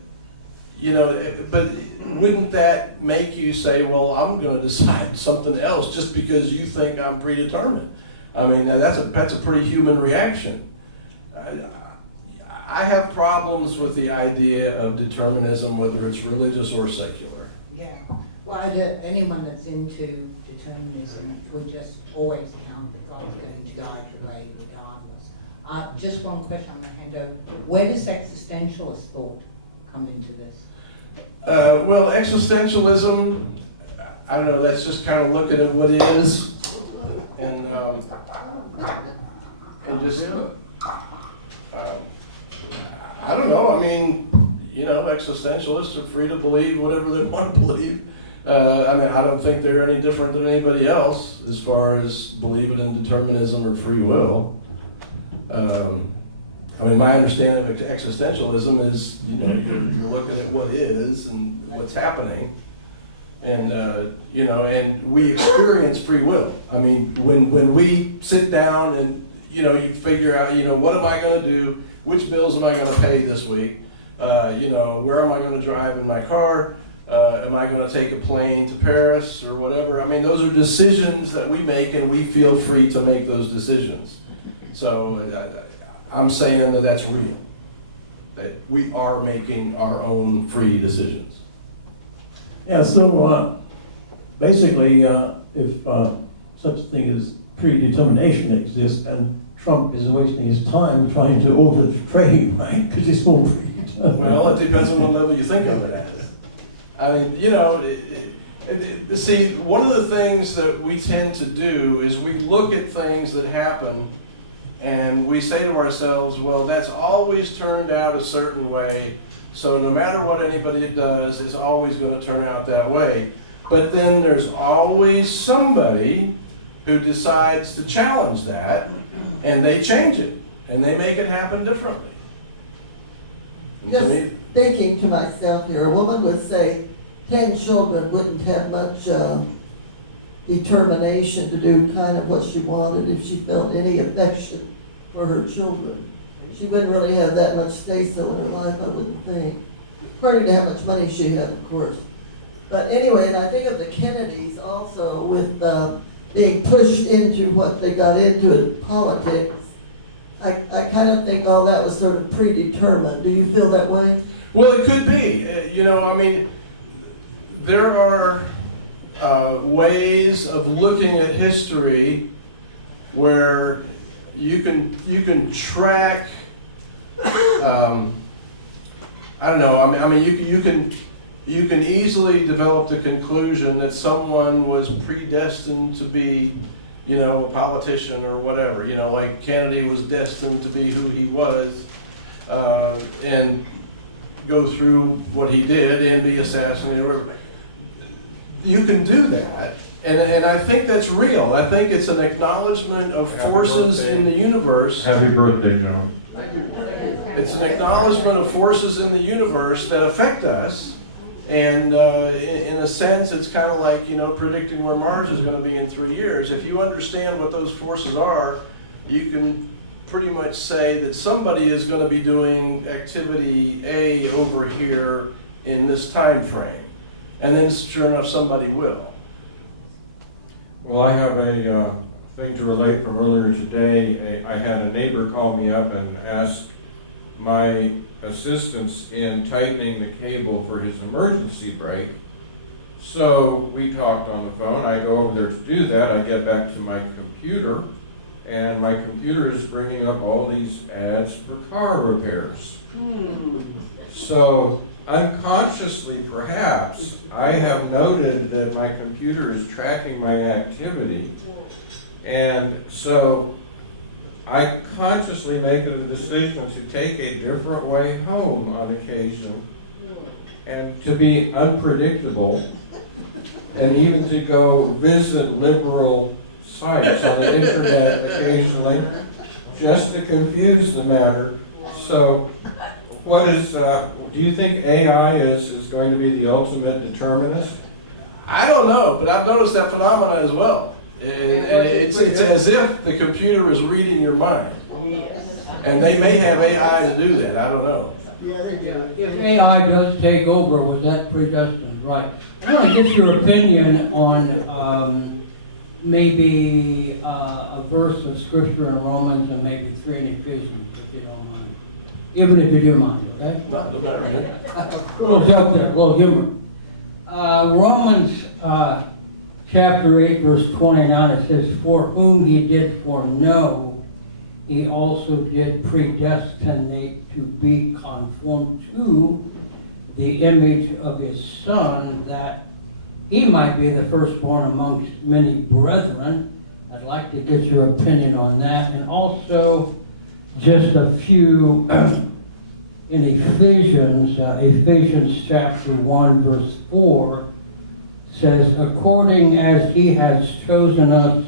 you know, but wouldn't that make you say, well, I'm going to decide something else just because you think I'm predetermined? I mean, that's a pretty human reaction. I have problems with the idea of determinism, whether it's religious or secular. Yeah. Well, anyone that's into determinism would just always count that God's going to guide the way regardless. Just one question on the hand over. Where does existentialist thought come into this? Well, existentialism, I don't know, that's just kind of looking at what is and just, I don't know, I mean, you know, existentialists are free to believe whatever they want to believe. I mean, I don't think they're any different than anybody else as far as believing in determinism or free will. I mean, my understanding of existentialism is, you know, you're looking at what is and what's happening, and you know, and we experience free will. I mean, when we sit down and, you know, you figure out, you know, what am I going to do? Which bills am I going to pay this week? You know, where am I going to drive in my car? Am I going to take a plane to Paris or whatever? I mean, those are decisions that we make, and we feel free to make those decisions. So I'm saying that that's real, that we are making our own free decisions. Yeah, so basically, if such a thing as predetermination exists, and Trump is wasting his time trying to order the trade, right? Because it's all predetermined. Well, it depends on what level you think of it as. I mean, you know, see, one of the things that we tend to do is we look at things that happen and we say to ourselves, well, that's always turned out a certain way, so no matter what anybody does, it's always going to turn out that way. But then there's always somebody who decides to challenge that, and they change it, and they make it happen differently. And to Just me, thinking to myself here, a woman would say 10 children wouldn't have much determination to do kind of what she wanted if she felt any affection for her children. She wouldn't really have that much say-so in her life, I wouldn't think. According to how much money she had, of course. But anyway, and I think of the Kennedys also with being pushed into what they got into in politics. I kind of think all that was sort of predetermined. Do you feel that way? well, it could be. You know, I mean, there are ways of looking at history where you can track. I don't know. I mean, you can easily develop the conclusion that someone was predestined to be, you know, a politician or whatever. You know, like Kennedy was destined to be who he was, and go through what he did and be assassinated or whatever. You can do that, and I think that's real. I think it's an acknowledgement of forces in the universe. Happy birthday, John. It's an acknowledgement of forces in the universe that affect us, and in a sense, it's kind of like, you know, predicting where Mars is going to be in 3 years. If you understand what those forces are, you can pretty much say that somebody is going to be doing activity A over here in this time frame, and then sure enough, somebody will. Well, I have a thing to relate from earlier today. I had a neighbor call me up and ask my assistance in tightening the cable for his emergency brake. So we talked on the phone. I go over there to do that. I get back to my computer, and my computer is bringing up all these ads for car repairs. So unconsciously perhaps, I have noted that my computer is tracking my activity, and so I consciously make it a decision to take a different way home on occasion, and to be unpredictable, and even to go visit liberal sites on the internet occasionally, just to confuse the matter. So, what is, do you think AI is going to be the ultimate determinist? I don't know, but I've noticed that phenomena as well. And it's as if the computer is reading your mind. And they may have AI to do that, I don't know. Yeah, they do. If AI does take over, was that predestined? Right. I want to get your opinion on maybe a verse of scripture in Romans and maybe 3 in Ephesians, if you don't mind. Even if you do mind, okay? No matter. A little joke there, a little humor. Romans chapter 8, verse 29, it says, "For whom he did foreknow, he also did predestinate to be conformed to the image of his Son, that he might be the firstborn amongst many brethren." I'd like to get your opinion on that. And also, just a few in Ephesians, Ephesians chapter 1, verse 4, says, "According as he has chosen us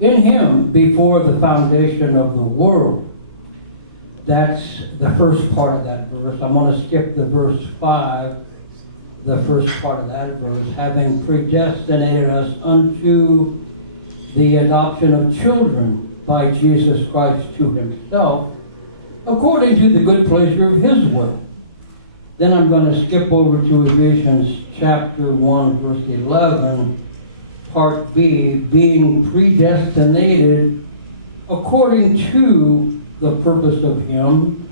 in him before the foundation of the world." That's the first part of that verse. I'm going to skip the verse 5, the first part of that verse, "having predestinated us unto the adoption of children by Jesus Christ to himself, according to the good pleasure of his will." Then I'm going to skip over to Ephesians chapter 1, verse 11, part B, "being predestinated according to the purpose of him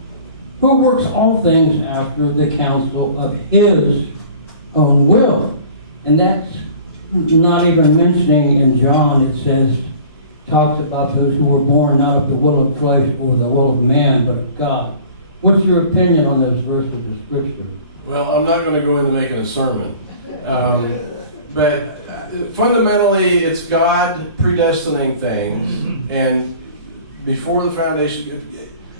who works all things after the counsel of his own will." And that's not even mentioning in John, it says, talks about those who were born not of the will of flesh or the will of man, but of God. What's your opinion on those verses of Scripture? Well, I'm not going to go into making a sermon. But fundamentally, it's God predestining things, and before the foundation,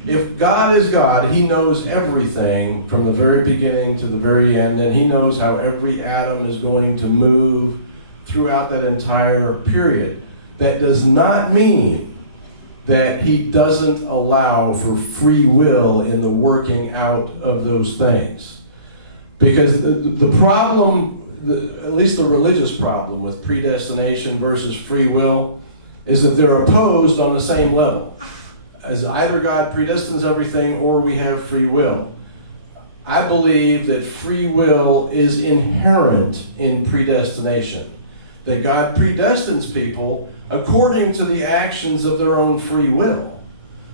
if God is God, he knows everything from the very beginning to the very end, and he knows how every atom is going to move throughout that entire period. That does not mean that he doesn't allow for free will in the working out of those things. Because the problem, at least the religious problem with predestination versus free will, is that they're opposed on the same level. As either God predestines everything or we have free will. I believe that free will is inherent in predestination. That God predestines people according to the actions of their own free will.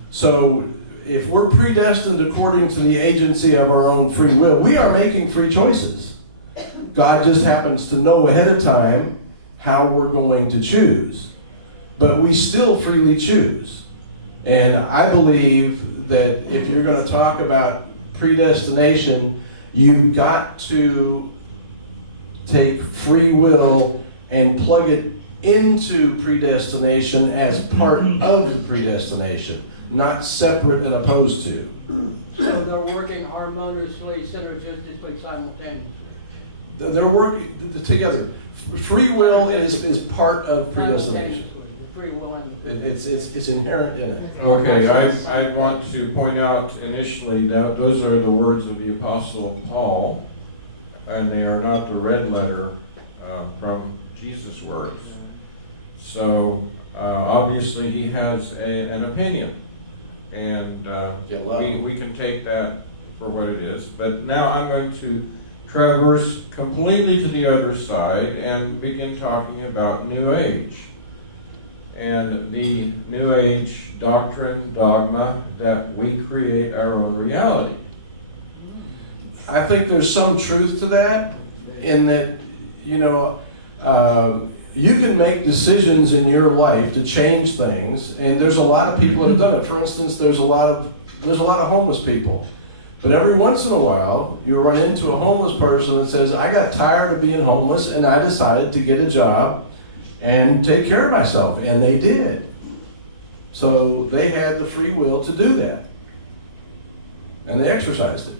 So if we're predestined according to the agency of our own free will, we are making free choices. God just happens to know ahead of time how we're going to choose. But we still freely choose. And I believe that if you're going to talk about predestination, you've got to take free will and plug it into predestination as part of predestination, not separate and opposed to. So they're working harmoniously, synergistically, simultaneously. They're working together. Free will is part of predestination. Free will and It's inherent in it. Okay, I want to point out initially that those are the words of the Apostle Paul, and they are not the red letter from Jesus' words. So obviously he has an opinion, and we can take that for what it is. But now I'm going to traverse completely to the other side and begin talking about New Age. And the New Age doctrine, dogma, that we create our own reality. I think there's some truth to that, in that, you can make decisions in your life to change things, and there's a lot of people that have done it. For instance, there's a lot of homeless people But every once in a while, you run into a homeless person that says, I got tired of being homeless and I decided to get a job and take care of myself. And they did. So they had the free will to do that. And they exercised it.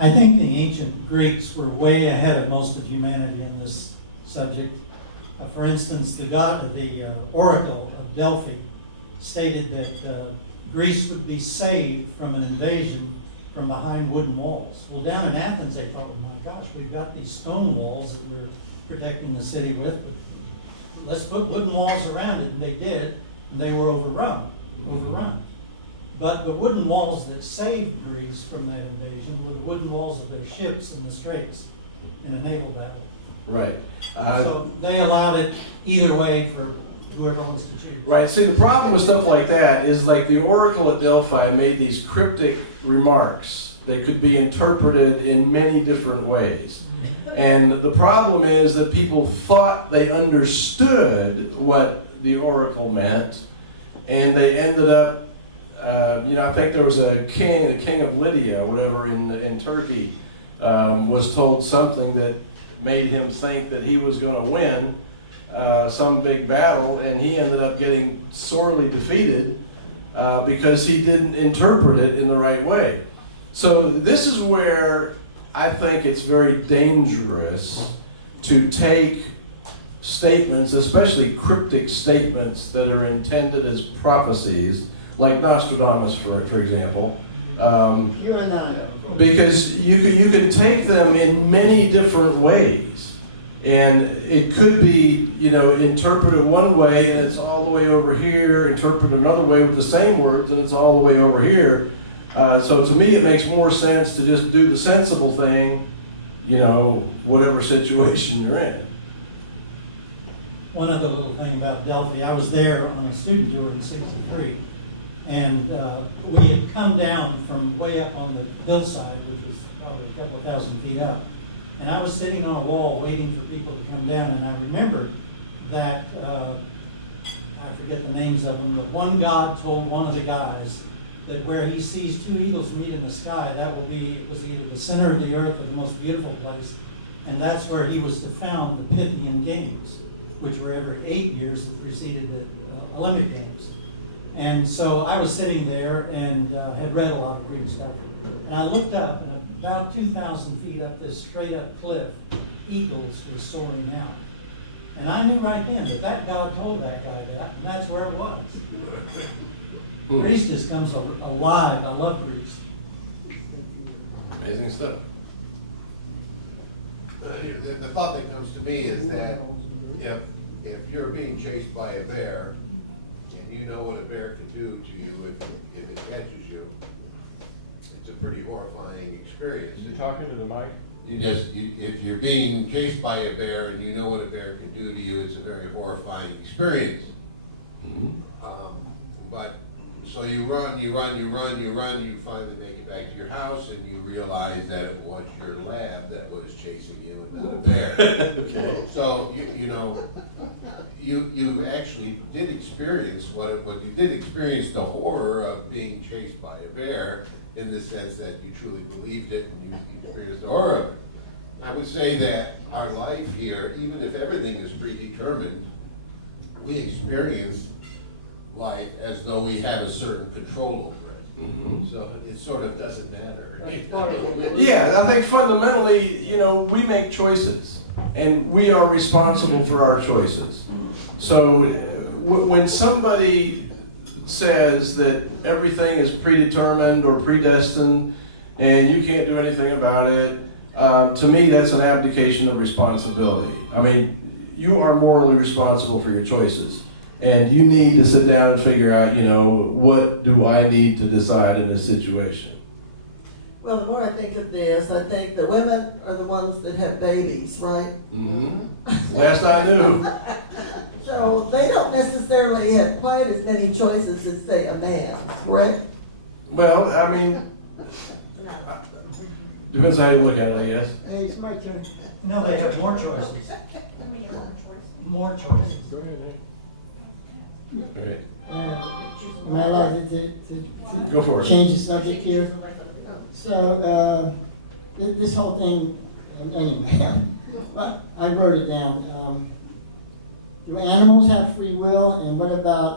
I think the ancient Greeks were way ahead of most of humanity in this subject. For instance, the Oracle of Delphi stated that Greece would be saved from an invasion from behind wooden walls. Well, down in Athens, they thought, oh my gosh, we've got these stone walls that we're protecting the city with, but let's put wooden walls around it, and they did, and they were overrun. But the wooden walls that saved Greece from that invasion were the wooden walls of their ships in the straits in a naval battle. Right. So they allowed it either way for whoever wants to choose. Right. See, the problem with stuff like that is like the Oracle at Delphi made these cryptic remarks that could be interpreted in many different ways. And the problem is that people thought they understood what the Oracle meant, and they ended up, I think there was a king, the king of Lydia, whatever, in Turkey, was told something that made him think that he was going to win some big battle, and he ended up getting sorely defeated because he didn't interpret it in the right way. So this is where I think it's very dangerous to take statements, especially cryptic statements that are intended as prophecies, like Nostradamus, for example. You and I. Because you can take them in many different ways. And it could be, interpreted one way and it's all the way over here, interpreted another way with the same words and it's all the way over here. So to me it makes more sense to just do the sensible thing, whatever situation you're in. One other little thing about Delphi, I was there on a student tour in '63, and we had come down from way up on the hillside, which was probably a couple of thousand feet up, and I was sitting on a wall waiting for people to come down, and I remembered that, I forget the names of them, but one god told one of the guys that where he sees two eagles meet in the sky, it was either the center of the earth or the most beautiful place, and that's where he was to found the Pythian Games, which were every 8 years that preceded the Olympic Games. And so I was sitting there and had read a lot of Greek stuff. And I looked up, and about 2,000 feet up this straight up cliff, eagles were soaring out. And I knew right then that God told that guy that, and that's where it was. Greece just comes alive. I love Greece. Amazing stuff. The thought that comes to me is that if you're being chased by a bear, and you know what a bear can do to you if it catches you, it's a pretty horrifying experience. Is he talking to the mic? If you're being chased by a bear and you know what a bear can do to you, it's a very horrifying experience. But so you run, you finally make it back to your house, and you realize that it was your lab that was chasing you and not a bear. Okay. So you actually did experience what you did experience the horror of being chased by a bear, in the sense that you truly believed it and you experienced the horror of it. I would say that our life here, even if everything is predetermined, we experience life as though we have a certain control over it. Mm-hmm. So it sort of doesn't matter. Yeah, I think fundamentally, we make choices, and we are responsible for our choices. So when somebody says that everything is predetermined or predestined and you can't do anything about it, to me that's an abdication of responsibility. I mean, you are morally responsible for your choices, and you need to sit down and figure out, what do I need to decide in this situation. Well, the more I think of this, I think the women are the ones that have babies, right? Mm-hmm. Last I knew. So they don't necessarily have quite as many choices as, say, a man, correct? Well, I mean, depends how you look at it, I guess. Hey, it's my turn. No, they have more choices. More choices. Go ahead, All right. Am I allowed to Go for it. change the subject here? So, this whole thing, anyway, well, I wrote it down. Do animals have free will? And what about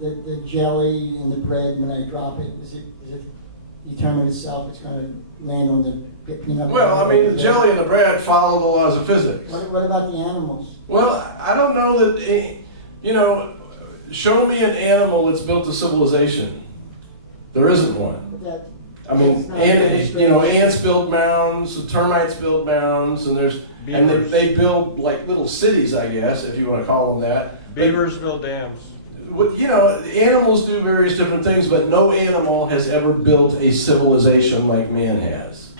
the jelly in the bread when I drop it? Is it determine itself? It's going to land on the peanut butter? Well, I mean, the jelly and the bread follow the laws of physics. What about the animals? Well, I don't know that, you know, show me an animal that's built a civilization. There isn't one. That, I mean, ants build mounds, termites build mounds, and they build like little cities, I guess, if you want to call them that. Beavers build dams. You know, animals do various different things, but no animal has ever built a civilization like man has.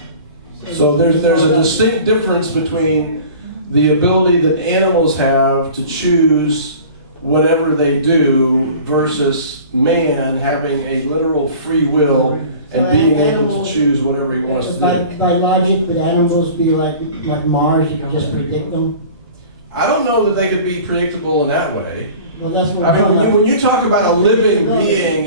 So there's a distinct difference between the ability that animals have to choose whatever they do versus man having a literal free will and being able to choose whatever he wants to do. By logic, would animals be like Mars? You could just predict them? I don't know that they could be predictable in that way. Well, that's what I mean, when you talk about a living being,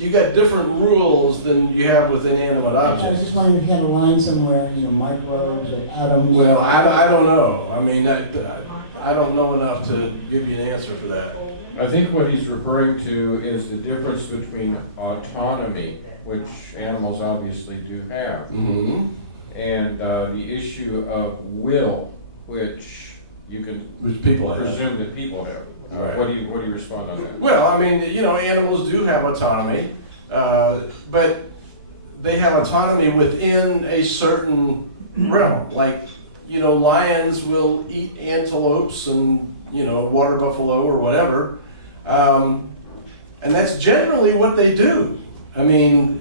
you got different rules than you have with inanimate I was objects. just wondering if you had a line somewhere, microbes or atoms. Well, I don't know. I mean, I don't know enough to give you an answer for that. I think what he's referring to is the difference between autonomy, which animals obviously do have, Mm-hmm. and the issue of will, which you can Which people have. presume that people have. All right. What do you respond on that? Well, I mean, you know, animals do have autonomy, but they have autonomy within a certain realm. Like, you know, lions will eat antelopes and, you know, water buffalo or whatever. And that's generally what they do. I mean,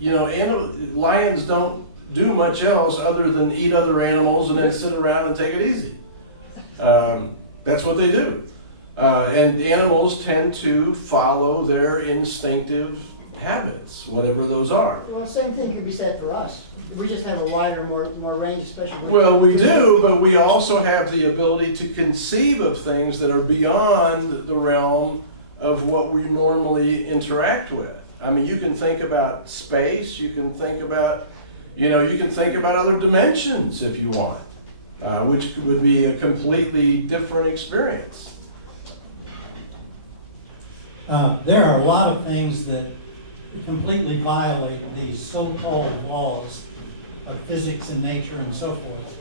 you know, lions don't do much else other than eat other animals and then sit around and take it easy. That's what they do. And animals tend to follow their instinctive habits, whatever those are. Well, the same thing could be said for us. We just have a wider, more range, especially. Well, we do, but we also have the ability to conceive of things that are beyond the realm of what we normally interact with. I mean, you can think about space, you can think about, you know, you can think about other dimensions if you want, which would be a completely different experience. There are a lot of things that completely violate the so-called laws of physics and nature and so forth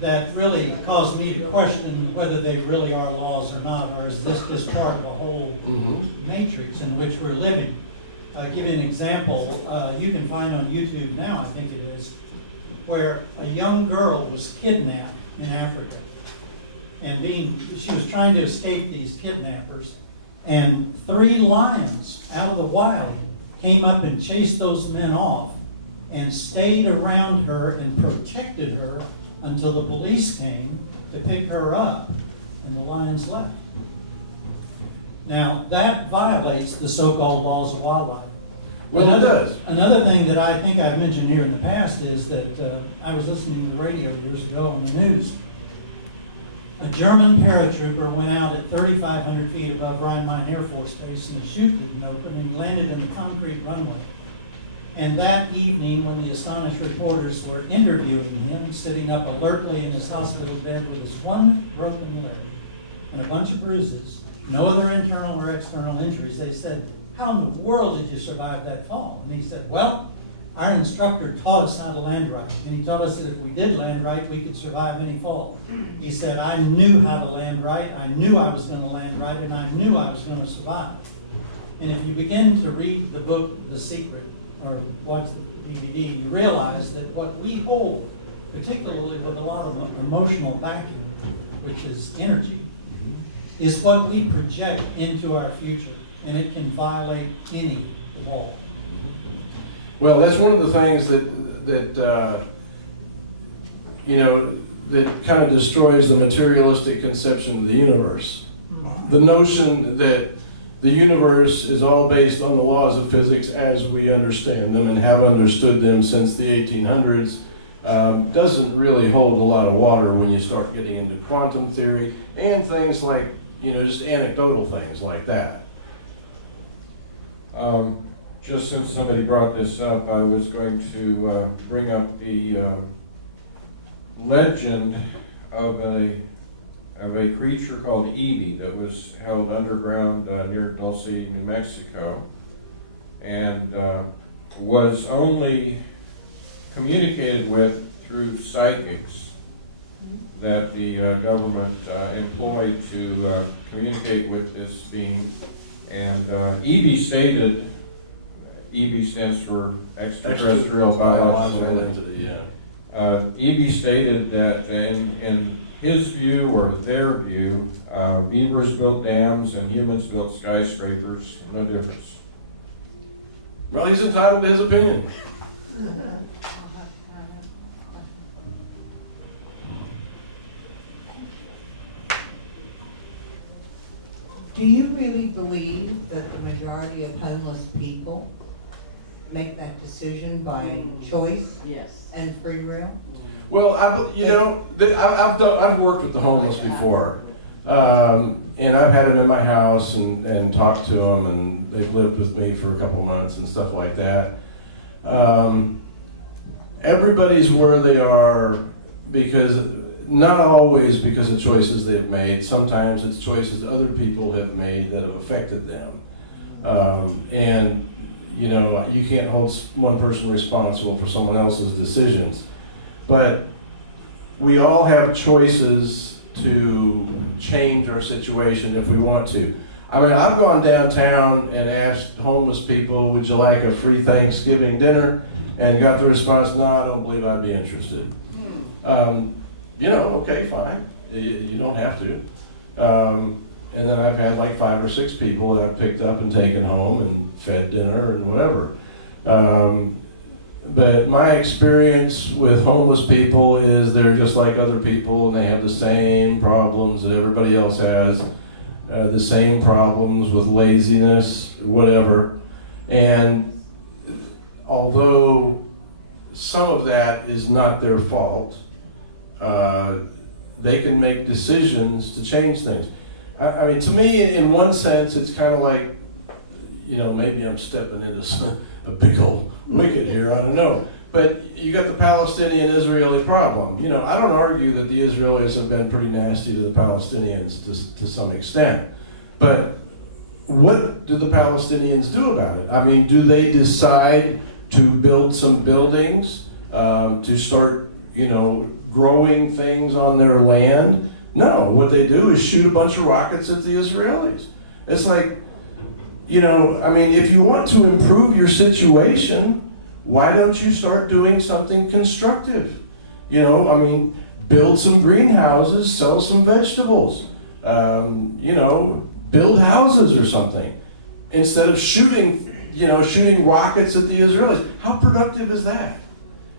that really cause me to question whether they really are laws or not, or is this just part of a whole matrix in which we're living. I'll give you an example. You can find on YouTube now, I think it is, where a young girl was kidnapped in Africa. And she was trying to escape these kidnappers. And 3 lions out of the wild came up and chased those men off and stayed around her and protected her until the police came to pick her up and the lions left. Now, that violates the so-called laws of wildlife. Well, it does. Another thing that I think I've mentioned here in the past is that I was listening to the radio years ago on the news. A German paratrooper went out at 3,500 feet above Rhein-Main Air Force Base and the chute didn't open and he landed in the concrete runway. And that evening, when the astonished reporters were interviewing him, sitting up alertly in his hospital bed with his one broken leg and a bunch of bruises, no other internal or external injuries, they said, "How in the world did you survive that fall?" And he said, "Well, our instructor taught us how to land right. And he taught us that if we did land right, we could survive any fall." He said, "I knew how to land right. I knew I was going to land right, and I knew I was going to survive." And if you begin to read the book, The Secret, or watch the DVD, you realize that what we hold, particularly with a lot of emotional backing, which is energy, is what we project into our future. And it can violate any law. Well, that's one of the things that you know, that kind of destroys the materialistic conception of the universe. The notion that the universe is all based on the laws of physics as we understand them and have understood them since the 1800s doesn't really hold a lot of water when you start getting into quantum theory and things like, you know, just anecdotal things like that. just since somebody brought this up, I was going to bring up the legend of a creature called Evie that was held underground near Dulce, New Mexico, and was only communicated with through psychics that the government employed to communicate with this being. And Evie stated, Evie stands for extraterrestrial biological entity. Evie stated that in his view, or their view, beavers built dams and humans built skyscrapers, no difference. Well, he's entitled to his opinion. Do you really believe that the majority of homeless people make that decision by choice Yes. and free will? Well, I've worked with the homeless before, and I've had them in my house and talked to them, and they've lived with me for a couple months and stuff like that. Everybody's where they are because, not always because of choices they've made. Sometimes it's choices other people have made that have affected them. And, you know, you can't hold one person responsible for someone else's decisions. But we all have choices to change our situation if we want to. I mean, I've gone downtown and asked homeless people, would you like a free Thanksgiving dinner? And got the response, no, I don't believe I'd be interested. You know, okay, fine. You don't have to. And then I've had like 5 or 6 people that I've picked up and taken home and fed dinner and whatever. But my experience with homeless people is they're just like other people, and they have the same problems that everybody else has, the same problems with laziness, whatever. And although some of that is not their fault, they can make decisions to change things. I mean, to me, in one sense, it's kind of like, you know, maybe I'm stepping into a big old wicket here, I don't know. But you got the Palestinian-Israeli problem. You know, I don't argue that the Israelis have been pretty nasty to the Palestinians to some extent. But what do the Palestinians do about it? I mean, do they decide to build some buildings, to start, you know, growing things on their land? No, what they do is shoot a bunch of rockets at the Israelis. It's like, you know, I mean, if you want to improve your situation, why don't you start doing something constructive? You know, I mean, build some greenhouses, sell some vegetables, you know, build houses or something, instead of shooting rockets at the Israelis. How productive is that?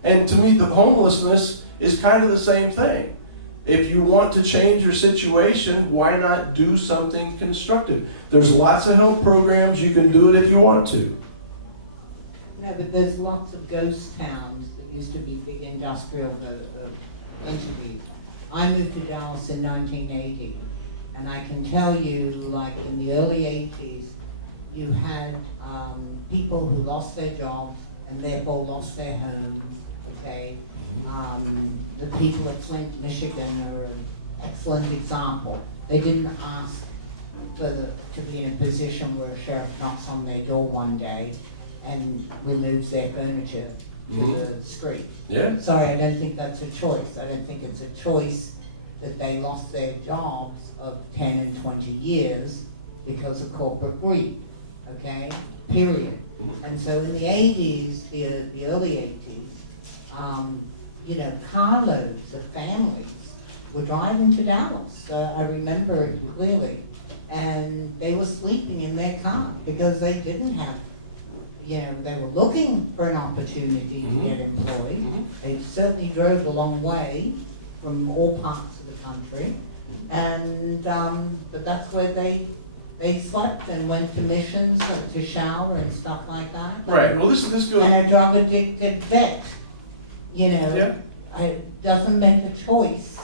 And to me, the homelessness is kind of the same thing. If you want to change your situation, why not do something constructive? There's lots of help programs. You can do it if you want to. No, but there's lots of ghost towns that used to be big industrial entities. I moved to Dallas in 1980, and I can tell you, like in the early 80s, you had people who lost their jobs and therefore lost their homes, okay? The people at Flint, Michigan are an excellent example. They didn't ask to be in a position where a sheriff knocks on their door one day and removes their furniture to the street. Yeah. Sorry, I don't think that's a choice. I don't think it's a choice that they lost their jobs of 10 and 20 years because of corporate greed, okay? Period. And so in the 80s, the early 80s, you know, carloads of families were driving to Dallas. I remember it clearly. And they were sleeping in their car because they didn't have, you know, they were looking for an opportunity to get employed. They certainly drove a long way from all parts of the country. And, but that's where they slept and went to missions to shower and stuff like that. Right, well this goes... And a drug addicted vet, you know, Yeah. doesn't make a choice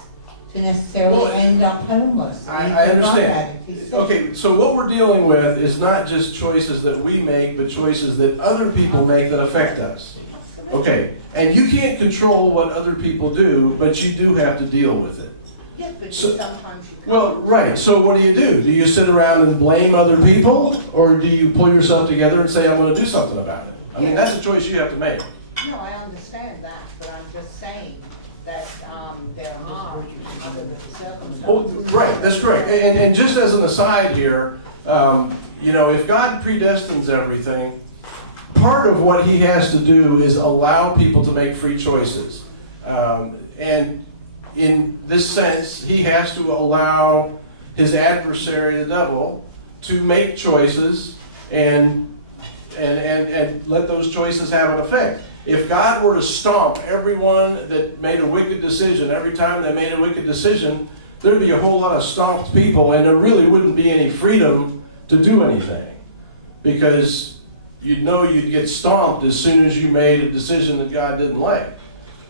to necessarily Well, end up homeless. I He's a drug understand. addict. He's sick. Okay, so what we're dealing with is not just choices that we make, but choices that other people make that affect us. Okay, and you can't control what other people do, but you do have to deal with it. Yes, but So- sometimes you can't. Well, right, so what do? Do you sit around and blame other people, or do you pull yourself together and say, I'm gonna do something about it? I mean, that's a choice you have to make. No, I understand that, but I'm just saying that there are other circumstances. Well, right, that's correct. And just as an aside here, you know, if God predestines everything, part of what he has to do is allow people to make free choices. And in this sense, he has to allow his adversary, the devil, to make choices and let those choices have an effect. If God were to stomp everyone that made a wicked decision, every time they made a wicked decision, there'd be a whole lot of stomped people, and there really wouldn't be any freedom to do anything. Because you'd know you'd get stomped as soon as you made a decision that God didn't like.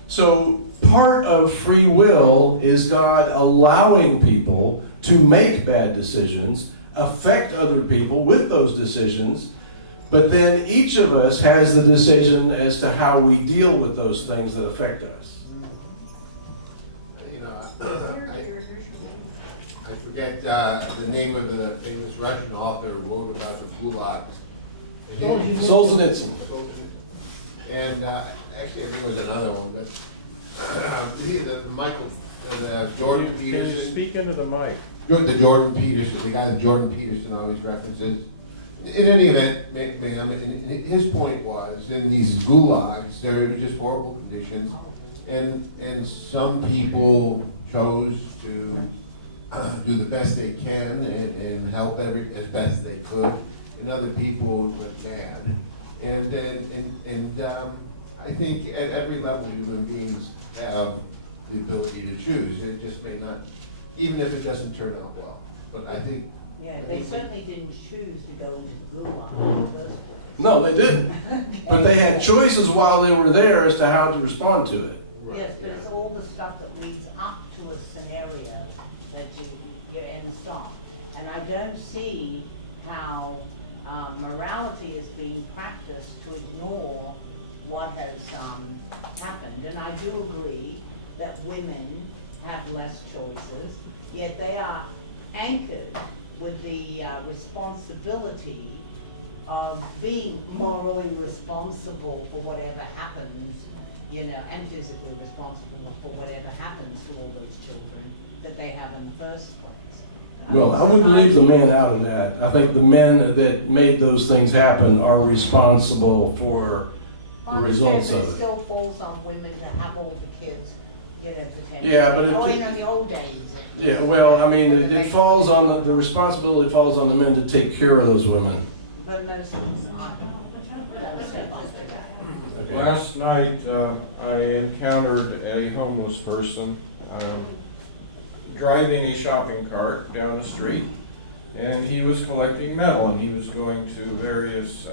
So part of free will is God allowing people to make bad decisions, affect other people with those decisions, but then each of us has the decision as to how we deal with those things that affect us. You know, I forget the name of the famous Russian author who wrote about the gulags. Solzhenitsyn. And actually, I think it was another one, but the Jordan Can you Peterson. speak into the mic? The Jordan Peterson, the guy that Jordan Peterson always references. In any event, his point was, in these gulags, there were just horrible conditions, and some people chose to do the best they can and help as best they could, and other people went mad. And I think at every level, human beings have the ability to choose. It just may not, even if it doesn't turn out well. But I think. Yeah, they certainly didn't choose to go into the gulag in the first place. No, they didn't. But they had choices while they were there as to how to respond to it. Yes, but it's all the stuff that leads up to a scenario that you're in a stop. And I don't see how morality is being practiced to ignore what has happened. And I do agree that women have less choices, yet they are anchored with the responsibility of being morally responsible for whatever happens, you know, and physically responsible for whatever happens to all those children that they have in the first place. Well, I wouldn't leave the men out of that. I think the men that made those things happen are responsible for the results But of it it. still falls on women to have all the kids, you know, potentially. Yeah, but Oh, it- you know, in the old days. Yeah, well, I mean, it falls on the responsibility falls on the men to take care of those women. But most of them aren't. Okay. Last night, I encountered a homeless person driving a shopping cart down the street, and he was collecting metal, and he was going to various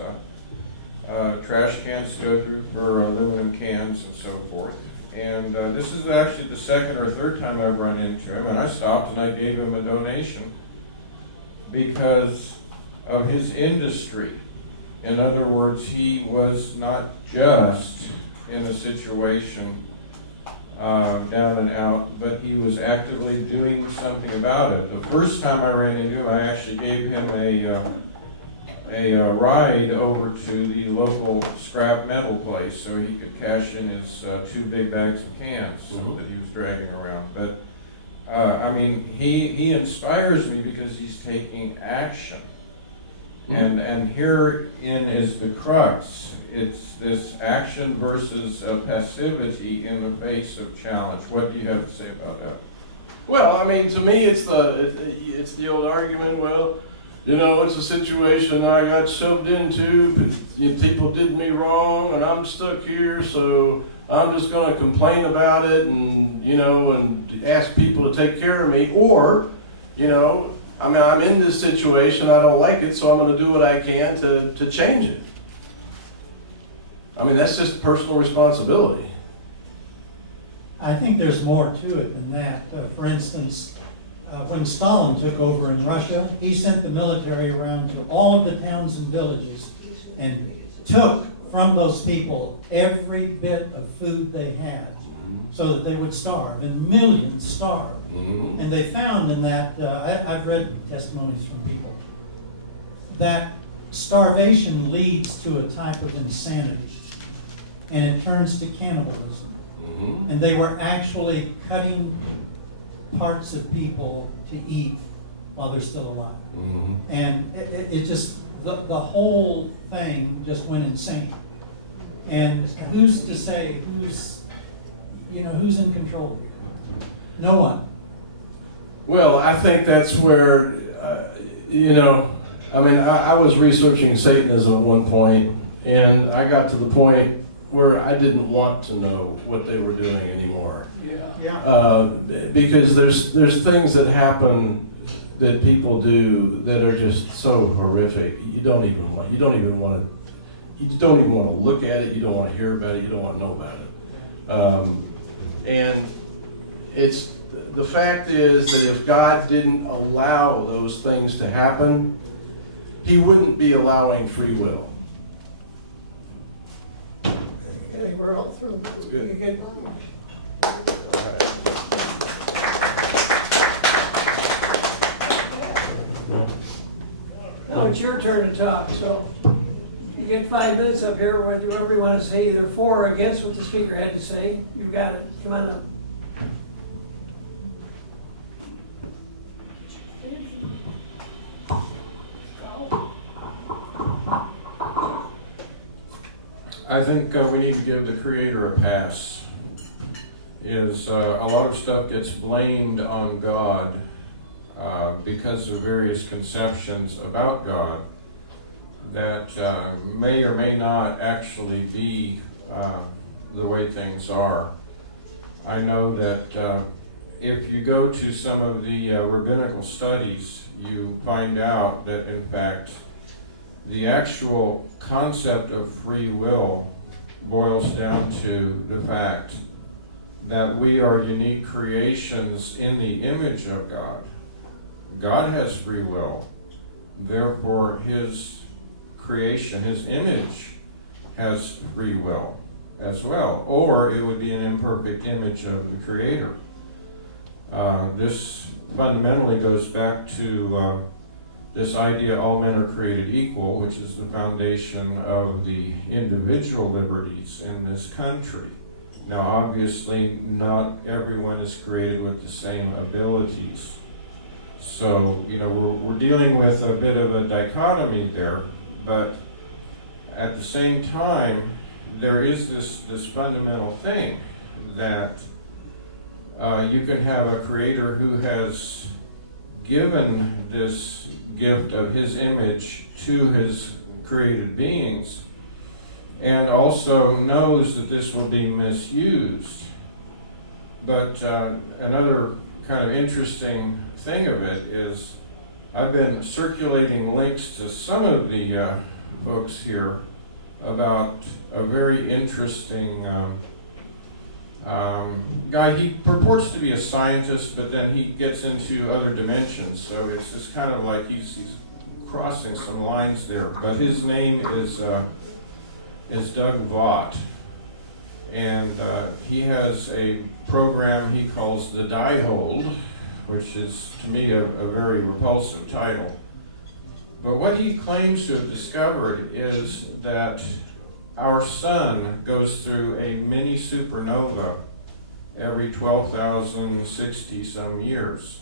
trash cans to go through for aluminum cans and so forth. And this is actually the second or third time I've run into him, and I stopped and I gave him a donation because of his industry. In other words, he was not just in a situation down and out, but he was actively doing something about it. The first time I ran into him, I actually gave him a ride over to the local scrap metal place so he could cash in his 2 big bags of cans that he was dragging around. But I mean, he inspires me because he's taking action. And herein is the crux. It's this action versus passivity in the face of challenge. What do you have to say about that? Well, I mean, to me, it's the old argument. Well, you know, it's a situation I got shoved into. But people did me wrong, and I'm stuck here. So I'm just going to complain about it, and and ask people to take care of me, or, I mean, I'm in this situation, I don't like it, so I'm going to do what I can to change it. I mean, that's just personal responsibility. I think there's more to it than that. For instance, when Stalin took over in Russia, he sent the military around to all of the towns and villages and took from those people every bit of food they had so that they would starve, and millions starved. And they found in that, I've read testimonies from people, that starvation leads to a type of insanity, and it turns to cannibalism. And they were actually cutting parts of people to eat while they're still alive. And it just, the whole thing just went insane. And who's to say who's in control? No one. Well, I think that's where, I was researching Satanism at one point, and I got to the point where I didn't want to know what they were doing anymore. Because there's things that happen that people do that are just so horrific. You don't even want to look at it. You don't want to hear about it. You don't want to know about it. And it's the fact is that if God didn't allow those things to happen, He wouldn't be allowing free will. Okay, we're all through. Good. You get- Now it's your turn to talk, so you get 5 minutes up here, whatever you want to say, either for or against what the speaker had to say. You've got it. Come on up. I think we need to give the Creator a pass. A lot of stuff gets blamed on God because of various conceptions about God that may or may not actually be the way things are. I know that if you go to some of the rabbinical studies, you find out that in fact the actual concept of free will boils down to the fact that we are unique creations in the image of God. God has free will. Therefore, His creation, His image, has free will as well. Or it would be an imperfect image of the Creator. This fundamentally goes back to this idea all men are created equal, which is the foundation of the individual liberties in this country. Now, obviously, not everyone is created with the same abilities. So, we're dealing with a bit of a dichotomy there, but at the same time, there is this fundamental thing that you can have a creator who has given this gift of his image to his created beings and also knows that this will be misused. But another kind of interesting thing of it is I've been circulating links to some of the folks here about a very interesting guy. He purports to be a scientist, but then he gets into other dimensions, so it's just kind of like he's crossing some lines there. But his name is Doug Vaught, and he has a program he calls the Die-Hold, which is to me a very repulsive title. But what he claims to have discovered is that our sun goes through a mini supernova every 12,060 some years.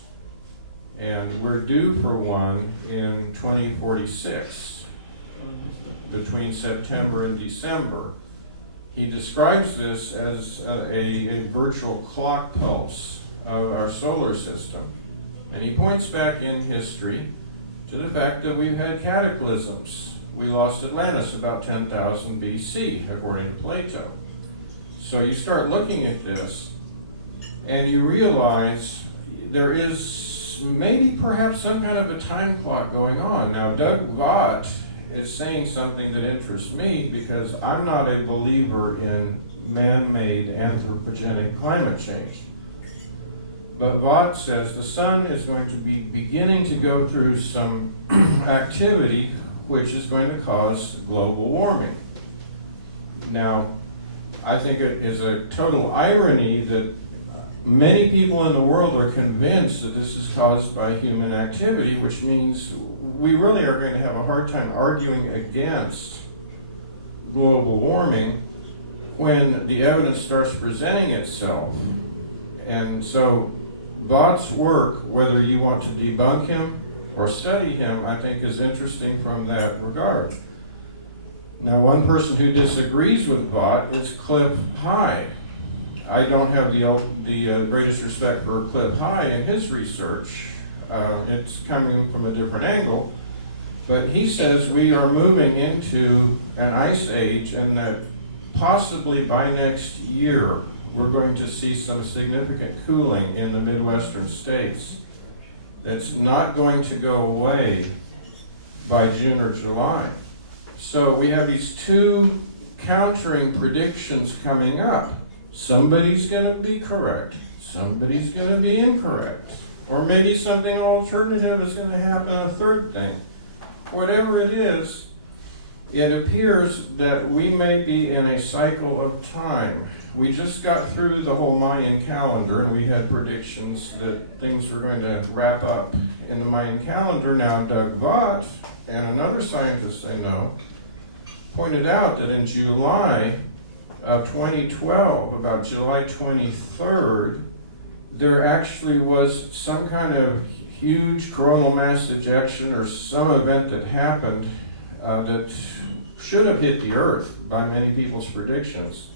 And we're due for one in 2046, between September and December. He describes this as a virtual clock pulse of our solar system. And he points back in history to the fact that we've had cataclysms. We lost Atlantis about 10,000 BC, according to Plato. So you start looking at this, and you realize there is maybe perhaps some kind of a time clock going on. Now, Doug Vaught is saying something that interests me because I'm not a believer in man-made anthropogenic climate change. But Vaught says the sun is going to be beginning to go through some activity which is going to cause global warming. Now, I think it is a total irony that many people in the world are convinced that this is caused by human activity, which means we really are going to have a hard time arguing against global warming when the evidence starts presenting itself. And so Vaught's work, whether you want to debunk him or study him, I think is interesting from that regard. Now, one person who disagrees with Vaught is Cliff High. I don't have the greatest respect for Cliff High in his research. It's coming from a different angle. But he says we are moving into an ice age and that possibly by next year we're going to see some significant cooling in the Midwestern states. That's not going to go away by June or July. So we have these two countering predictions coming up. Somebody's going to be correct, somebody's going to be incorrect, or maybe something alternative is going to happen, a third thing. Whatever it is, it appears that we may be in a cycle of time. We just got through the whole Mayan calendar and we had predictions that things were going to wrap up in the Mayan calendar. Now Doug Vaught and another scientist I know pointed out that in July of 2012, about July 23rd, there actually was some kind of huge coronal mass ejection or some event that happened that should have hit the Earth by many people's predictions.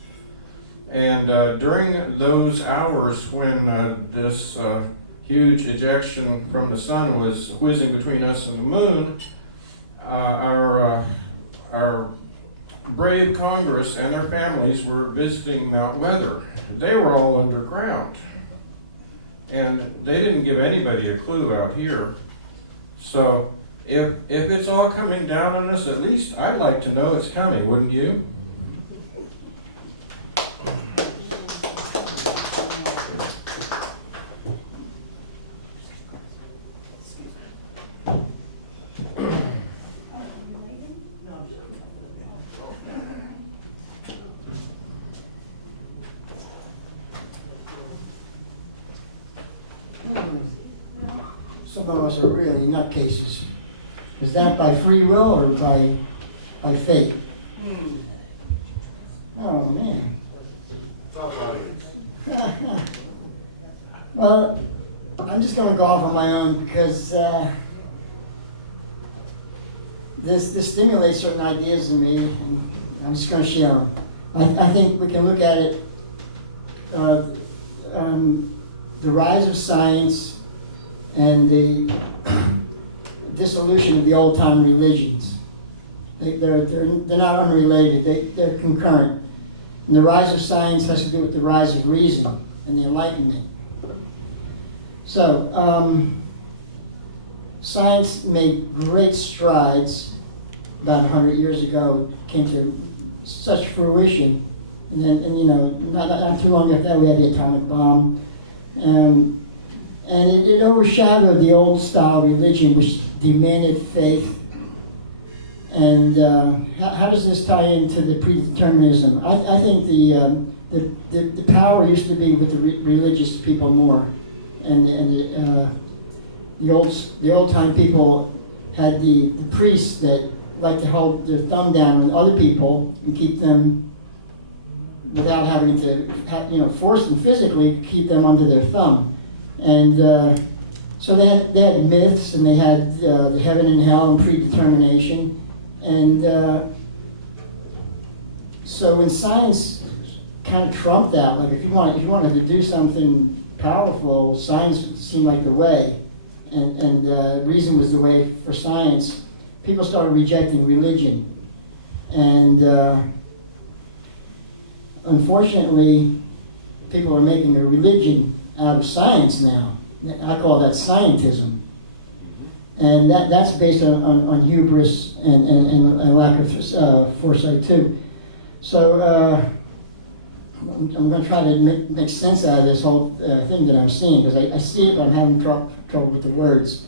And during those hours when this huge ejection from the sun was whizzing between us and the moon, our brave Congress and their families were visiting Mount Weather. They were all underground. And they didn't give anybody a clue out here. So if it's all coming down on us, at least I'd like to know it's coming, wouldn't you? Some of us are really nutcases. Is that by free will or by fate? Oh, man. Well, I'm just going to go off on my own because this stimulates certain ideas in me, and I'm just going to share them. I think we can look at it, the rise of science and the dissolution of the old-time religions. They're not unrelated, they're concurrent. And the rise of science has to do with the rise of reason and the Enlightenment. So, science made great strides about 100 years ago, came to such fruition. And then, not too long after that, we had the atomic bomb. And it overshadowed the old style religion, which demanded faith. And how does this tie into the predeterminism? I think the power used to be with the religious people more, and the old time people had the priests that like to hold their thumb down on other people and keep them without having to force them physically, keep them under their thumb. And so they had myths, and they had the heaven and hell and predetermination. And so when science kind of trumped that, like if you wanted to do something powerful, science seemed like the way, and reason was the way for science. People started rejecting religion, and unfortunately, people are making a religion out of science now. I call that scientism. And that's based on hubris and lack of foresight too. So I'm going to try to make sense out of this whole thing that I'm seeing, because I see it, but I'm having trouble with the words.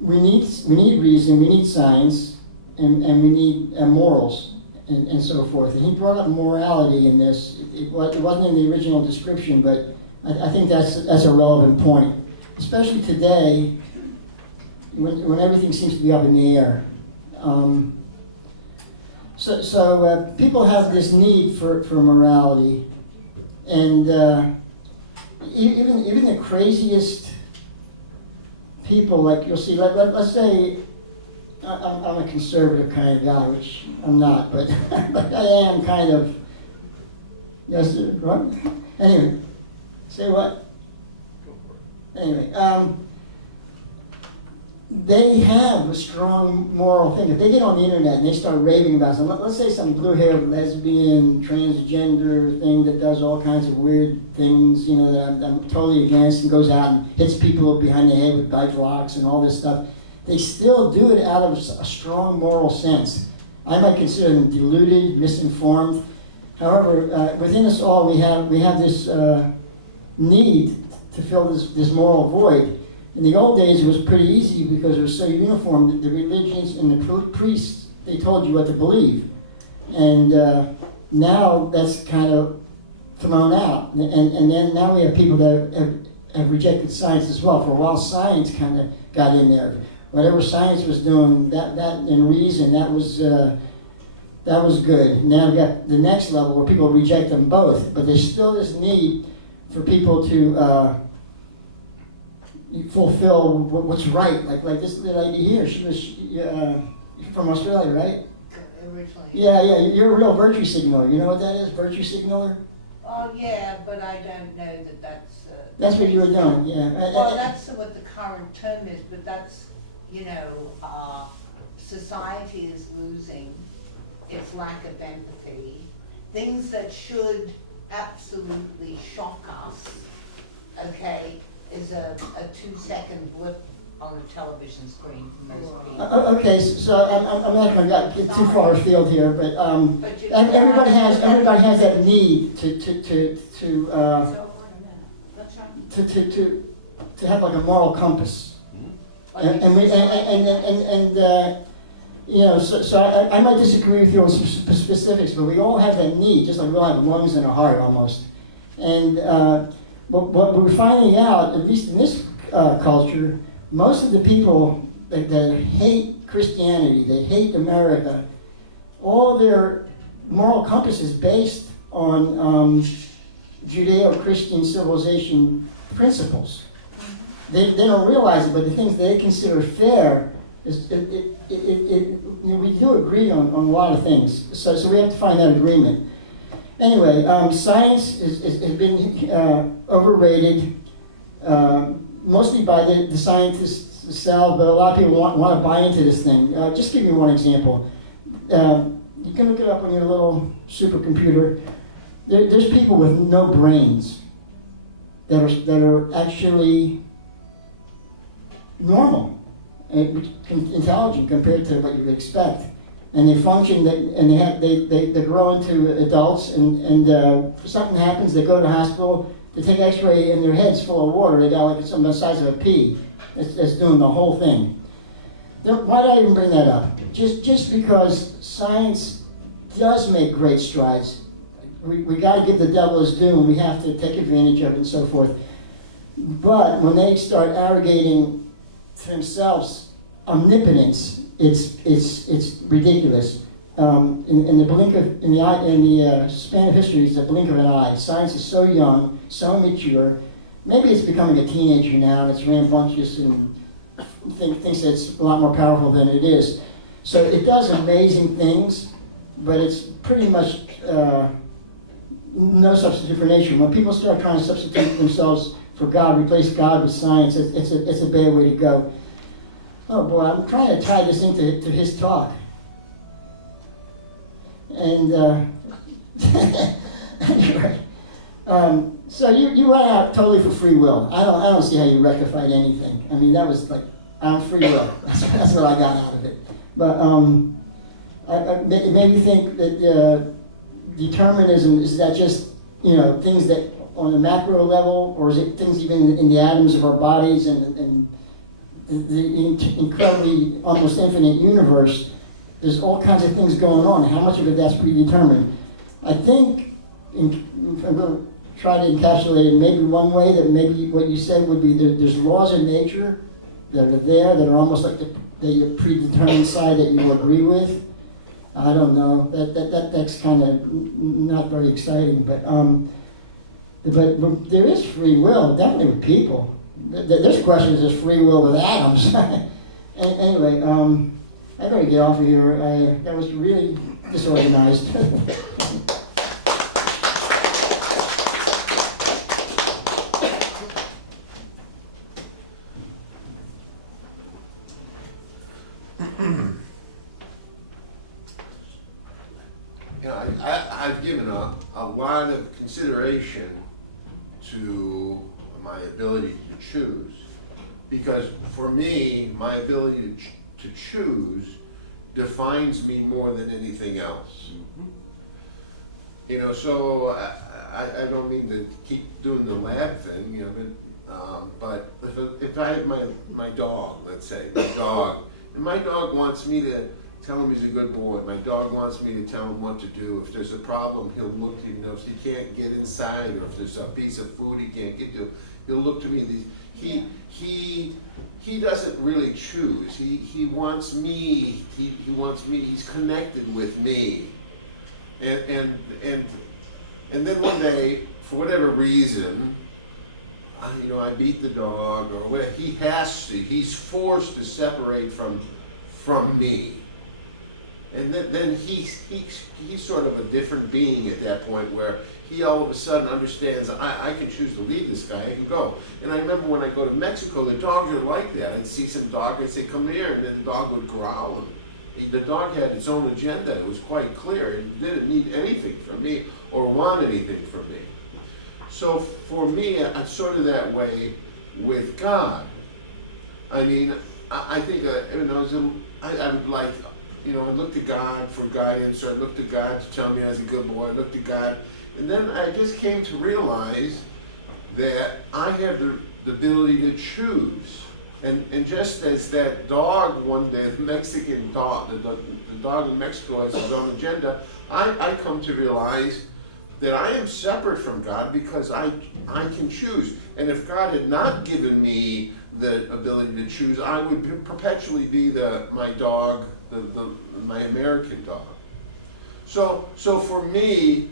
We need reason, we need science, and we need morals, and so forth. And he brought up morality in this. It wasn't in the original description, but I think that's a relevant point, especially today, when everything seems to be up in the air. So people have this need for morality, and even the craziest people, like you'll see, let's say I'm a conservative kind of guy, which I'm not, but but I am kind of. Yes, right? Anyway, say what? Go for it. Anyway, they have a strong moral thing. If they get on the internet and they start raving about something, let's say some blue-haired lesbian, transgender thing that does all kinds of weird things, you know, that I'm totally against, and goes out and hits people behind the head with bike locks and all this stuff, they still do it out of a strong moral sense. I might consider them deluded, misinformed. However, within us all, we have this need to fill this moral void. In the old days, it was pretty easy because it was so uniform that the religions and the priests, they told you what to believe. And now that's kind of thrown out. And then now we have people that have rejected science as well. For a while, science kind of got in there. Whatever science was doing, that and reason, that was good. Now we've got the next level where people reject them both. But there's still this need for people to fulfill what's right. Like this lady here, she was from Australia, right? Originally. Yeah, you're a real virtue signaler. You know what that is, virtue signaler? Oh, yeah, but I don't know that that's... That's what you were doing, yeah. Well, that's what the current term is, but that's, society is losing its lack of empathy. Things that should absolutely shock us, okay, is a 2-second blip on a television screen for most people. Okay, so I'm not going to get too far afield here, but everybody has that need to have like a moral compass, so I might disagree with you on some specifics, but we all have that need, just like we all have lungs and a heart almost, and what we're finding out, at least in this culture, most of the people that hate Christianity, that hate America, all their moral compass is based on Judeo-Christian civilization principles. They don't realize it, but the things they consider fair, we do agree on a lot of things. So we have to find that agreement. Anyway, science has been overrated, mostly by the scientists themselves, but a lot of people want to buy into this thing. Just give you one example. You can look it up on your little supercomputer. There's people with no brains that are actually normal, intelligent compared to what you would expect. And they function, they grow into adults, and if something happens, they go to the hospital, they take an x-ray, and their head's full of water. They got like something the size of a pea. That's doing the whole thing. Why did I even bring that up? Just because science does make great strides. We got to give the devil his due, and we have to take advantage of it and so forth. But when they start arrogating to themselves omnipotence, it's ridiculous. In the span of history, it's a blink of an eye. Science is so young, so mature. Maybe it's becoming a teenager now, and it's rambunctious and thinks that it's a lot more powerful than it is. So it does amazing things, but it's pretty much no substitute for nature. When people start trying to substitute themselves for God, replace God with science, it's a bad way to go. Oh boy, I'm trying to tie this into his talk. And anyway, so you went out totally for free will. I don't see how you rectified anything. I mean, that was like, I'm free will. That's what I got out of it. But It made me think that determinism, is that just, things that on a macro level, or is it things even in the atoms of our bodies and the incredibly, almost infinite universe? There's all kinds of things going on. How much of it that's predetermined? I think, I'm going to try to encapsulate it maybe one way, that maybe what you said would be there's laws in nature that are there, that are almost like the predetermined side that you agree with. I don't know. That's kind of not very exciting, but there is free will, definitely with people. This question is free will with atoms. Anyway, I better get off of here. That was really disorganized. I've given a lot of consideration to my ability to choose, because for me, my ability to choose defines me more than anything else. So I don't mean to keep doing the lab thing, but if I have my dog, let's say, and my dog wants me to tell him he's a good boy. My dog wants me to tell him what to do. If there's a problem, he'll look, if he can't get inside, or if there's a piece of food he can't get to, he'll look to me. He doesn't really choose. He wants me. He wants me. He's connected with me. And then one day, for whatever reason, I beat the dog, or whatever. He has to. He's forced to separate from me. And then he's sort of a different being at that point, where he all of a sudden understands, I can choose to leave this guy, I can go. And I remember when I go to Mexico, the dogs are like that. I'd see some dog, I'd say, come here, and then the dog would growl. And the dog had its own agenda. It was quite clear. It didn't need anything from me or want anything from me. So for me, I'm sort of that way with God. I mean, I think, I would like, I looked to God for guidance, or I looked to God to tell me I was a good boy. I looked to God, and then I just came to realize that I have the ability to choose. And just as that dog one day, the Mexican dog, the dog in Mexico has his own agenda, I come to realize that I am separate from God because I can choose. And if God had not given me the ability to choose, I would perpetually be my dog, my American dog. So for me,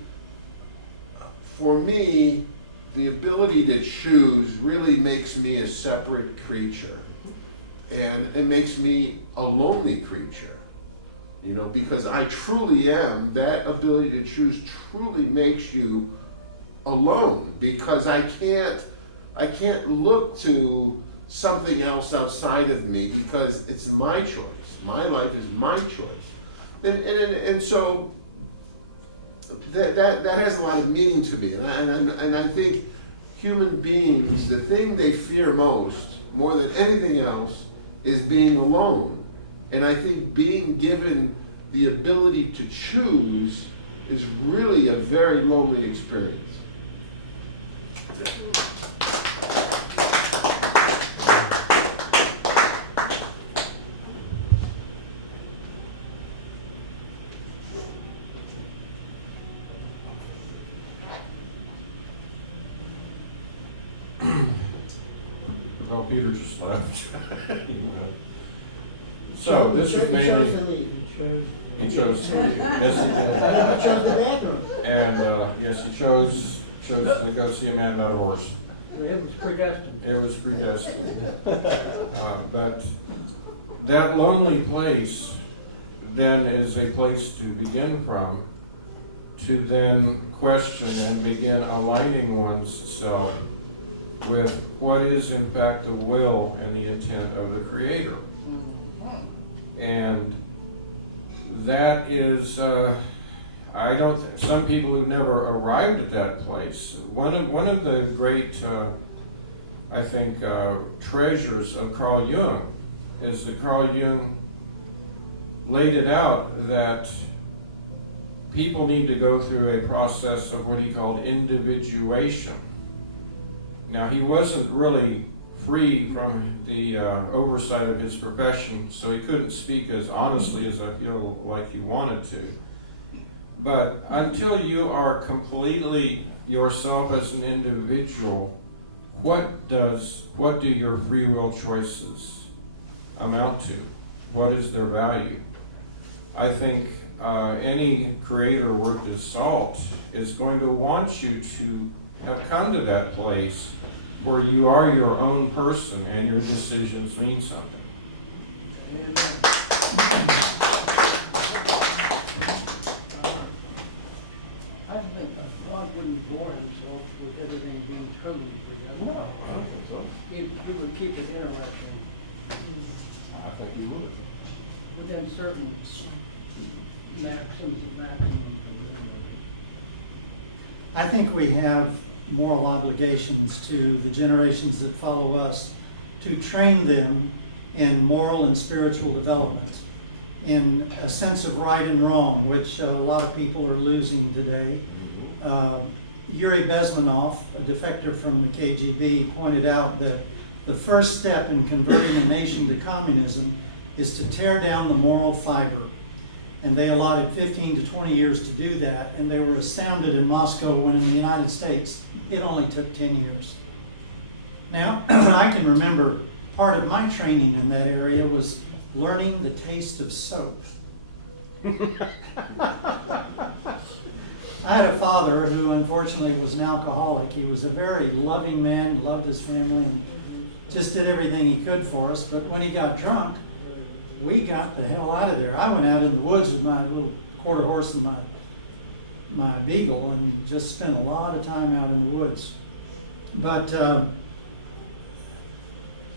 the ability to choose really makes me a separate creature, and it makes me a lonely creature. Because I truly am. That ability to choose truly makes you alone, because I can't look to something else outside of me, because it's my choice. My life is my choice, and so that has a lot of meaning to me. And I think human beings, the thing they fear most, more than anything else, is being alone. And I think being given the ability to choose is really a very lonely experience. Well, Peter just left. So this is He chose mainly, to leave. he chose, He yes, chose the bathroom. and yes, he chose to go see a man about a horse. It was predestined. It was predestined. But that lonely place then is a place to begin from, to then question and begin aligning oneself with what is in fact the will and the intent of the Creator. And that is, some people who've never arrived at that place, one of the great, I think, treasures of Carl Jung is that Carl Jung laid it out that people need to go through a process of what he called individuation. Now, he wasn't really free from the oversight of his profession, so he couldn't speak as honestly as I feel like he wanted to. But until you are completely yourself as an individual, what do your free will choices amount to? What is their value? I think any creator worth his salt is going to want you to have come to that place where you are your own person and your decisions mean something. I think God wouldn't bore himself with everything being totally free. No, I don't think so. He would keep it interesting I think you would. within certain maxims and maximums. I think we have moral obligations to the generations that follow us to train them in moral and spiritual development, in a sense of right and wrong, which a lot of people are losing today. Yuri Bezmenov, a defector from the KGB, pointed out that the first step in converting a nation to communism is to tear down the moral fiber. And they allotted 15 to 20 years to do that, and they were astounded in Moscow when in the United States it only took 10 years. Now, I can remember part of my training in that area was learning the taste of soap. I had a father who unfortunately was an alcoholic. He was a very loving man, loved his family, and just did everything he could for us. But when he got drunk, we got the hell out of there. I went out in the woods with my little quarter horse and my beagle and just spent a lot of time out in the woods. But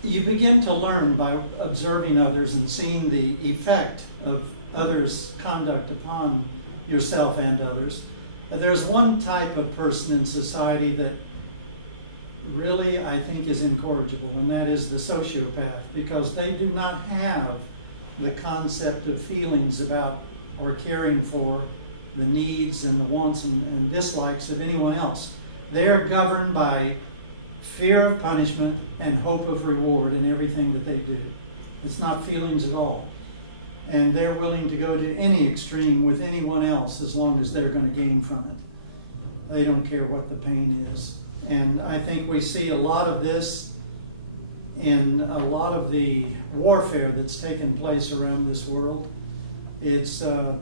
you begin to learn by observing others and seeing the effect of others' conduct upon yourself and others. There's one type of person in society that really I think is incorrigible, and that is the sociopath, because they do not have the concept of feelings about or caring for the needs and the wants and dislikes of anyone else. They are governed by fear of punishment and hope of reward in everything that they do. It's not feelings at all. And they're willing to go to any extreme with anyone else as long as they're going to gain from it. They don't care what the pain is. And I think we see a lot of this in a lot of the warfare that's taken place around this world. It's the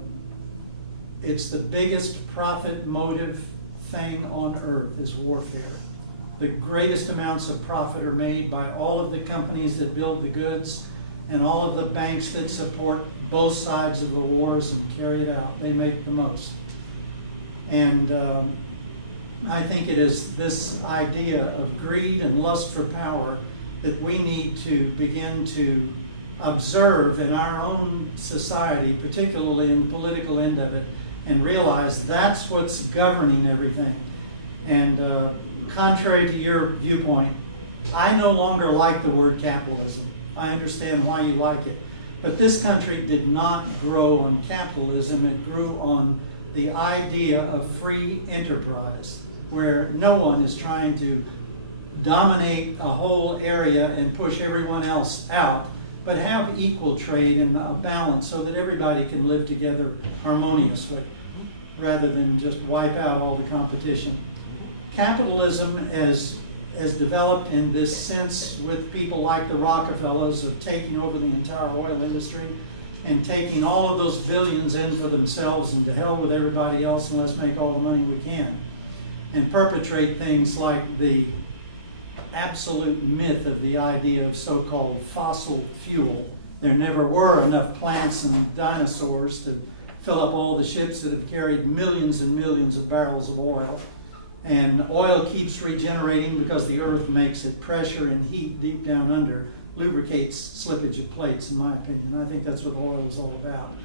biggest profit motive thing on earth is warfare. The greatest amounts of profit are made by all of the companies that build the goods and all of the banks that support both sides of the wars and carry it out. They make the most. And I think it is this idea of greed and lust for power that we need to begin to observe in our own society, particularly in the political end of it, and realize that's what's governing everything. And contrary to your viewpoint, I no longer like the word capitalism. I understand why you like it. But this country did not grow on capitalism. It grew on the idea of free enterprise, where no one is trying to dominate a whole area and push everyone else out, but have equal trade and a balance so that everybody can live together harmoniously, rather than just wipe out all the competition. Capitalism has developed in this sense with people like the Rockefellers of taking over the entire oil industry and taking all of those billions in for themselves and to hell with everybody else and let's make all the money we can. And perpetrate things like the absolute myth of the idea of so-called fossil fuel. There never were enough plants and dinosaurs to fill up all the ships that have carried millions and millions of barrels of oil. And oil keeps regenerating because the earth makes it. Pressure and heat deep down under lubricates slippage of plates, in my opinion. I think that's what oil is all about.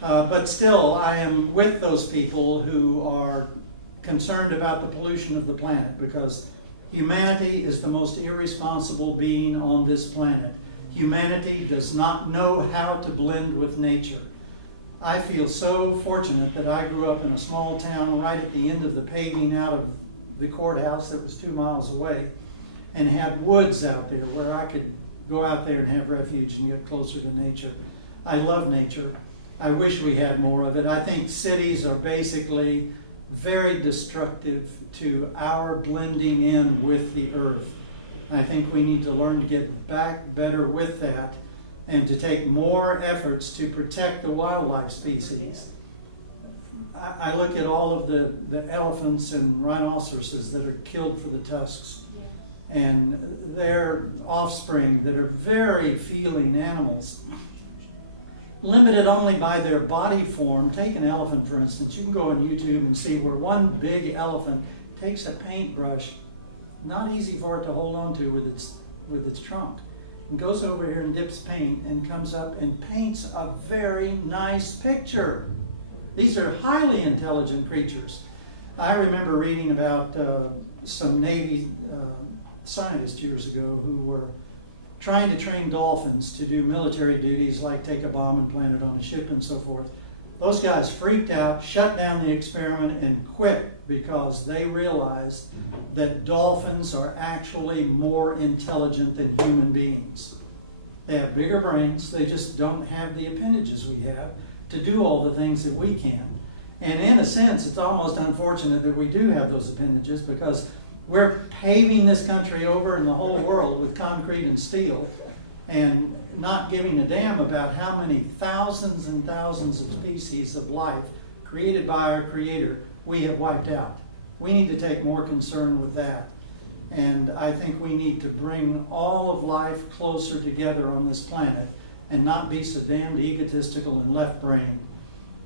But still, I am with those people who are concerned about the pollution of the planet, because humanity is the most irresponsible being on this planet. Humanity does not know how to blend with nature. I feel so fortunate that I grew up in a small town right at the end of the paving out of the courthouse that was 2 miles away, and had woods out there where I could go out there and have refuge and get closer to nature. I love nature. I wish we had more of it. I think cities are basically very destructive to our blending in with the earth. I think we need to learn to get back better with that and to take more efforts to protect the wildlife species. I look at all of the elephants and rhinoceroses that are killed for the tusks, and their offspring that are very feeling animals, limited only by their body form. Take an elephant, for instance. You can go on YouTube and see where one big elephant takes a paintbrush, not easy for it to hold on to with its trunk, and goes over here and dips paint and comes up and paints a very nice picture. These are highly intelligent creatures. I remember reading about some Navy scientists years ago who were trying to train dolphins to do military duties like take a bomb and plant it on a ship and so forth. Those guys freaked out, shut down the experiment, and quit because they realized that dolphins are actually more intelligent than human beings. They have bigger brains, they just don't have the appendages we have to do all the things that we can. And in a sense, it's almost unfortunate that we do have those appendages, because we're paving this country over and the whole world with concrete and steel, and not giving a damn about how many thousands and thousands of species of life created by our Creator we have wiped out. We need to take more concern with that. And I think we need to bring all of life closer together on this planet and not be so damned egotistical and left-brained.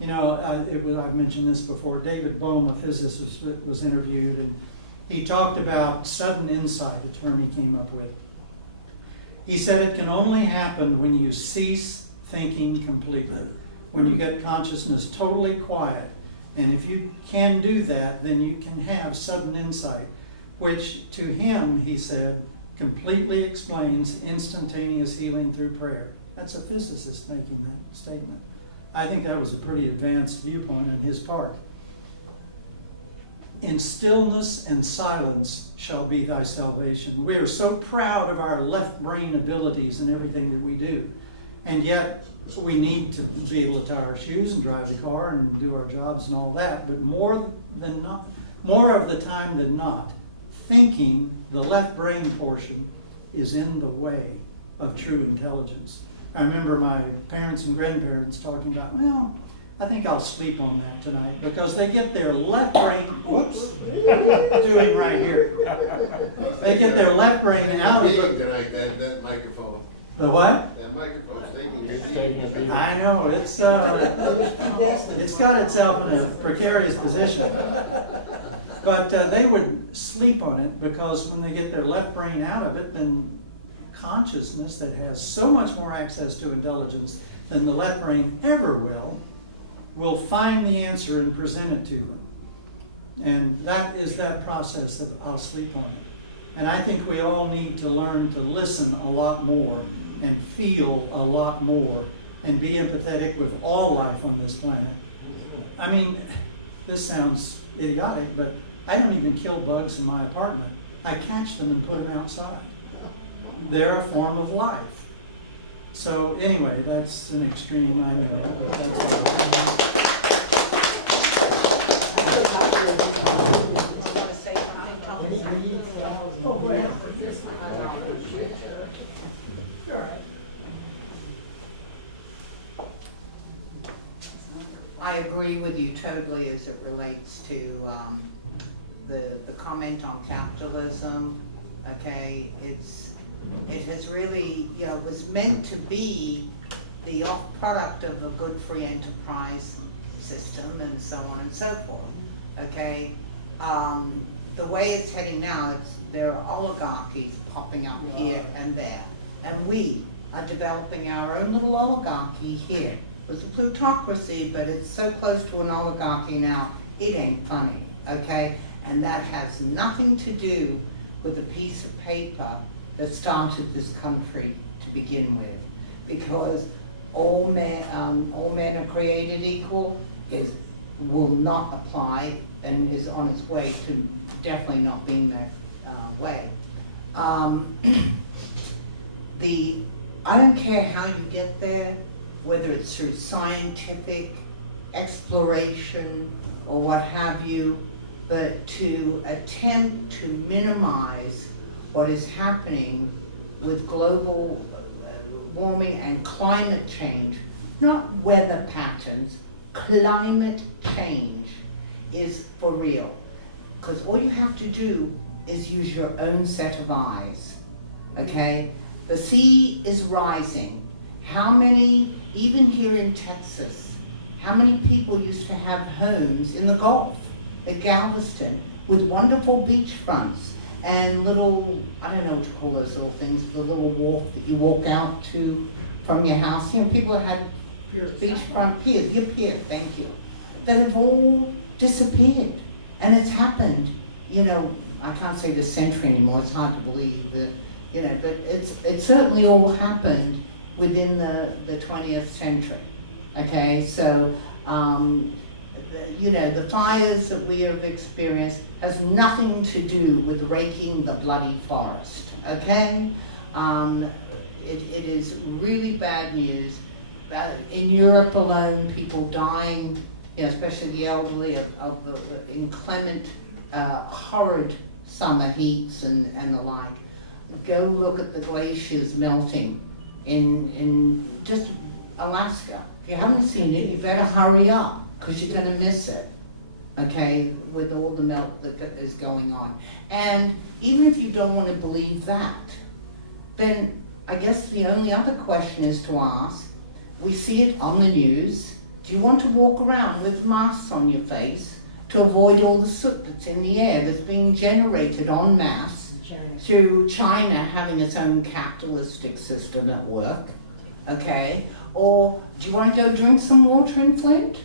You know, I've mentioned this before. David Bohm, a physicist, was interviewed, and he talked about sudden insight, a term he came up with. He said it can only happen when you cease thinking completely, when you get consciousness totally quiet. And if you can do that, then you can have sudden insight, which to him, he said, completely explains instantaneous healing through prayer. That's a physicist making that statement. I think that was a pretty advanced viewpoint on his part. In stillness and silence shall be thy salvation. We are so proud of our left brain abilities and everything that we do. And yet we need to be able to tie our shoes and drive the car and do our jobs and all that. But more of the time than not, thinking, the left brain portion, is in the way of true intelligence. I remember my parents and grandparents talking about, well, I think I'll sleep on that tonight, because they get their left brain, doing right here. They get their left brain out of it. Tonight, that microphone. The what? That microphone's taking a beat. I know, it's got itself in a precarious position. But they would sleep on it, because when they get their left brain out of it, then consciousness that has so much more access to intelligence than the left brain ever will find the answer and present it to them. And that is that process of I'll sleep on it. And I think we all need to learn to listen a lot more and feel a lot more and be empathetic with all life on this planet. I mean, this sounds idiotic, but I don't even kill bugs in my apartment. I catch them and put them outside. They're a form of life. So anyway, that's an extreme, I know. But that's all. I agree with you totally as it relates to the comment on capitalism. Okay, it has really, you know, was meant to be the off product of a good free enterprise system and so on and so forth. Okay, the way it's heading now, there are oligarchies popping up here and there, and we are developing our own little oligarchy here. It was a plutocracy, but it's so close to an oligarchy now, it ain't funny, okay? And that has nothing to do with a piece of paper that started this country to begin with, because all men are created equal will not apply and is on its way to definitely not being that way. I don't care how you get there, whether it's through scientific exploration or what have you, but to attempt to minimize what is happening with global warming and climate change, not weather patterns, climate change is for real. Because all you have to do is use your own set of eyes, okay? The sea is rising. How many, even here in Texas, how many people used to have homes in the Gulf, at Galveston, with wonderful beachfronts and little, I don't know what you call those little things, the little wharf that you walk out to from your house. You know, people had beachfront piers, your pier, thank you, that have all disappeared. And it's happened, you know, I can't say this century anymore, it's hard to believe that, you know, but it certainly all happened within the 20th century, okay? So, you know, the fires that we have experienced has nothing to do with raking the bloody forest, okay? It is really bad news. In Europe alone, people dying, you know, especially the elderly, of the inclement, horrid summer heats and the like. Go look at the glaciers melting in just Alaska. If you haven't seen it, you better hurry up, because you're going to miss it, okay, with all the melt that is going on. And even if you don't want to believe that, then I guess the only other question is to ask, we see it on the news, do you want to walk around with masks on your face to avoid all the soot that's in the air that's being generated en masse through China having its own capitalistic system at work, okay? Or do you want to go drink some water in Flint?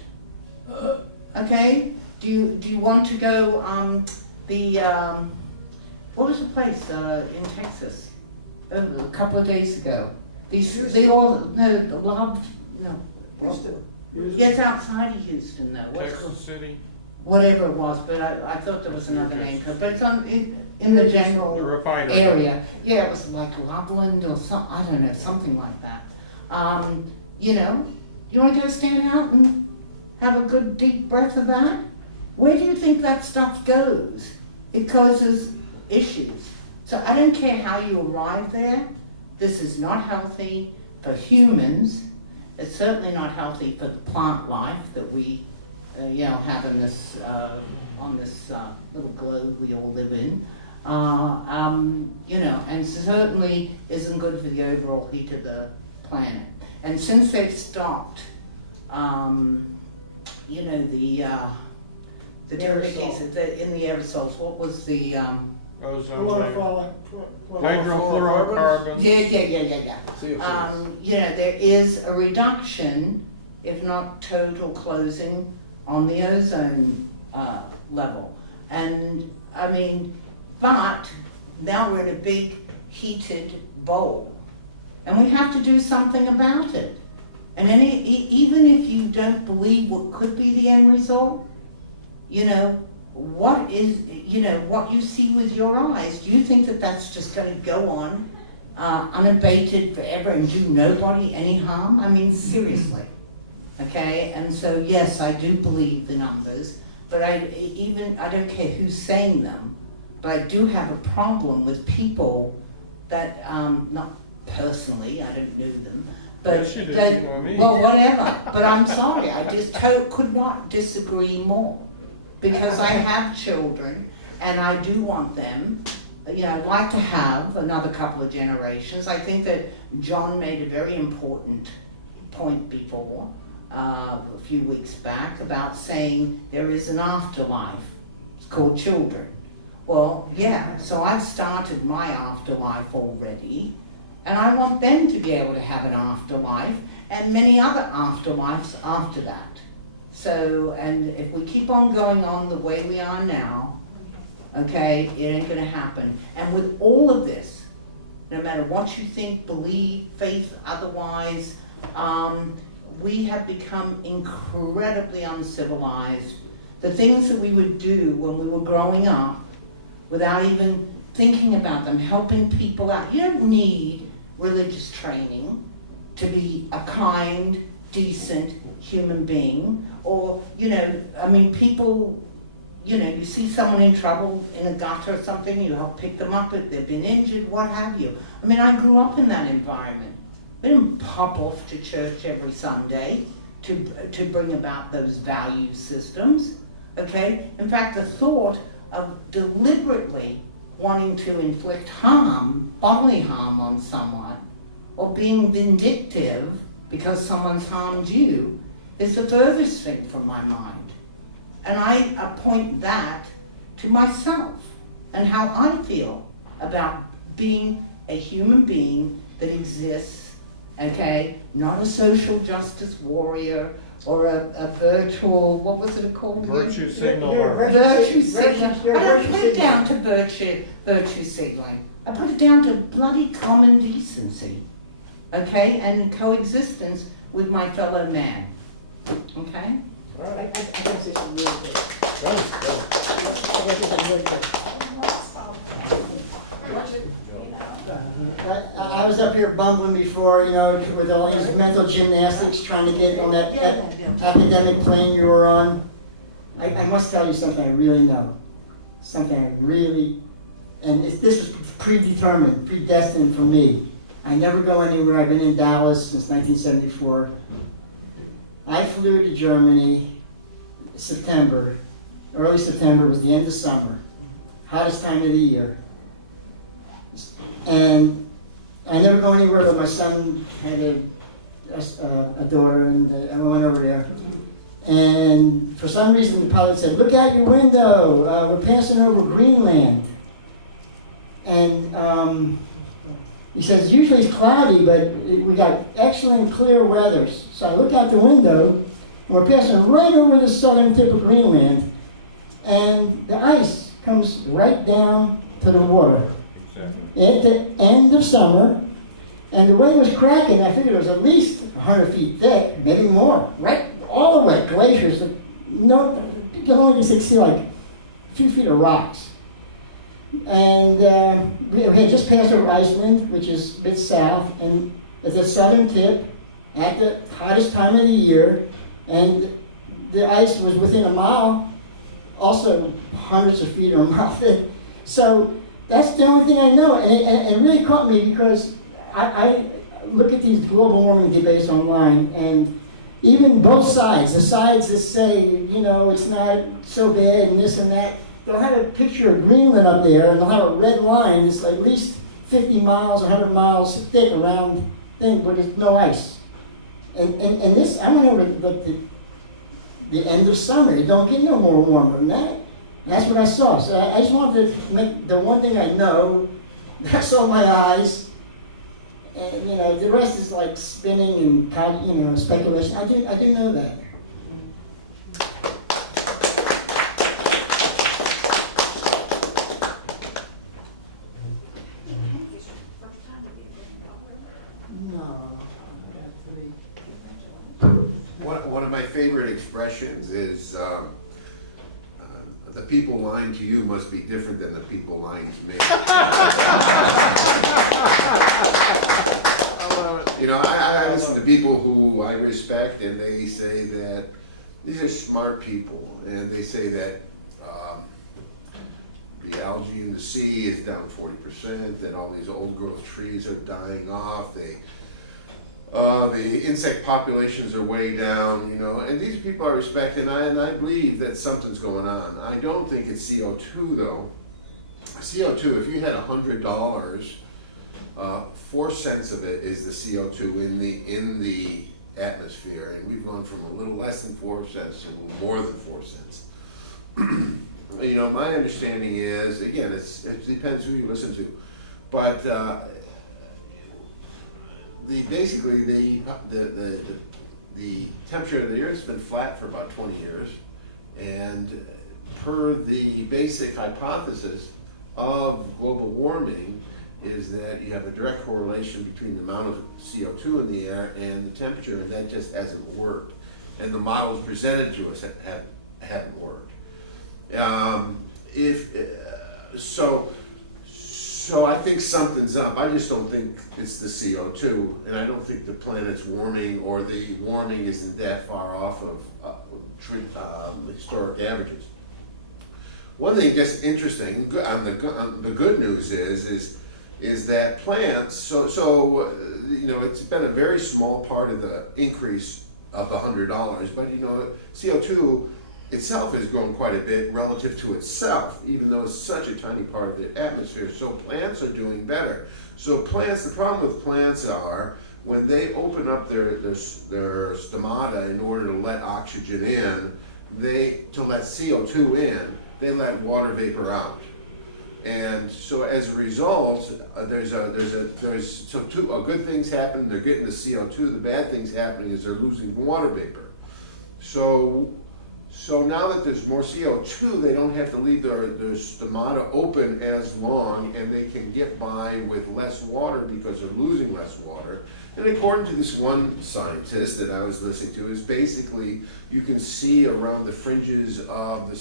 Okay? Do you want to go, what was the place in Texas a couple of days ago? It's outside of Houston though. Texas City? Whatever it was, but I thought there was another name to it. But it's in the general The refinery. area. Yeah, it was like Loveland or something, I don't know, something like that. You know, you want to go stand out and have a good deep breath of that? Where do you think that stuff goes? It causes issues. So I don't care how you arrive there. This is not healthy for humans. It's certainly not healthy for the plant life that we, you know, have in this on this little globe we all live in. You know, and certainly isn't good for the overall heat of the planet. And since they've stopped, you know, the different cases in the aerosols, what was the Ozone hydrofluorocarbons. Yeah. You know, there is a reduction, if not total closing, on the ozone level. And I mean, but now we're in a big heated bowl, and we have to do something about it. And even if you don't believe what could be the end result, you know, what is, you know, what you see with your eyes, do you think that that's just going to go on unabated forever and do nobody any harm? I mean, seriously. Okay, and so yes, I do believe the numbers, but I don't care who's saying them, but I do have a problem with people that, not personally, I don't know them, but Yes, you do, that, you know me. well, whatever, but I'm sorry, I just could not disagree more, because I have children, and I do want them, you know, I'd like to have another couple of generations. I think that John made a very important point before, a few weeks back, about saying there is an afterlife. It's called children. Well, yeah, so I've started my afterlife already, and I want them to be able to have an afterlife, and many other afterlives after that. So, and if we keep on going on the way we are now, okay, it ain't gonna happen. And with all of this, no matter what you think, believe, faith, otherwise, we have become incredibly uncivilized. The things that we would do when we were growing up, without even thinking about them, helping people out. You don't need religious training to be a kind, decent human being. Or, people, you see someone in trouble in a gutter or something, you help pick them up if they've been injured, what have you. I grew up in that environment. We didn't pop off to church every Sunday to bring about those value systems, okay? In fact, the thought of deliberately wanting to inflict harm, bodily harm on someone, or being vindictive because someone's harmed you, is the furthest thing from my mind. And I appoint that to myself and how I feel about being a human being that exists, okay? Not a social justice warrior or a virtual, what was it called again? Virtue signal. Virtue signal. I don't put it down to virtue signaling. I put it down to bloody common decency, okay? And coexistence with my fellow man, okay? I think this is really good. I think this is really good. I was up here bumbling before, with all these mental gymnastics, trying to get on that academic plane you were on. I must tell you something I really know. This is predetermined, predestined for me. I never go anywhere. I've been in Dallas since 1974. I flew to Germany September. Early September was the end of summer. Hottest time of the year. And I never go anywhere, but my son had a daughter, and I went over there. And for some reason, the pilot said, "Look out your window. We're passing over Greenland." And he says, "Usually it's cloudy, but we got excellent clear weather." So I look out the window, and we're passing right over the southern tip of Greenland, and the ice comes right down to the water. Exactly. At the end of summer, and the way it was cracking, I figured it was at least 100 feet thick, maybe more. Right, all the way, glaciers. No, you can only just see like a few feet of rocks. And we had just passed over Iceland, which is a bit south, and at the southern tip, at the hottest time of the year, and the ice was within a mile, also hundreds of feet or a mile thick. So that's the only thing I know, and it really caught me because I look at these global warming debates online, and even both sides, the sides that say, it's not so bad and this and that, they'll have a picture of Greenland up there, and they'll have a red line that's at least 50 miles, 100 miles thick around thing, but there's no ice. And this, I went over to the end of summer. It don't get no more warmer than that. And that's what I saw. So I just wanted to make the one thing I know. That's all my eyes. And the rest is like spinning and speculation. I do know that. One of my favorite expressions is the people lying to you must be different than the people lying to me. I listen to people who I respect, and they say that these are smart people, and they say that the algae in the sea is down 40%, and all these old growth trees are dying off. The insect populations are way down, and these people I respect, and I believe that something's going on. I don't think it's CO2 though. CO2, if you had $100, 4 cents of it is the CO2 in the atmosphere, and we've gone from a little less than 4 cents to a little more than 4 cents. My understanding is, again, it depends who you listen to, but basically the temperature of the Earth has been flat for about 20 years, and per the basic hypothesis of global warming, is that you have a direct correlation between the amount of CO2 in the air and the temperature, and that just hasn't worked. And the models presented to us haven't worked. So I think something's up. I just don't think it's the CO2, and I don't think the planet's warming or the warming isn't that far off of historic averages. One thing that's interesting on the good news is that plants. You know, it's been a very small part of the increase of the $100, but you know, CO2 itself has grown quite a bit relative to itself, even though it's such a tiny part of the atmosphere. So plants are doing better. So plants, the problem with plants are when they open up their stomata in order to let oxygen in, to let CO2 in, they let water vapor out. And so as a result, good things happen, they're getting the CO2, the bad things happening is they're losing water vapor. So now that there's more CO2, they don't have to leave their stomata open as long, and they can get by with less water because they're losing less water. And according to this one scientist that I was listening to, is basically you can see around the fringes of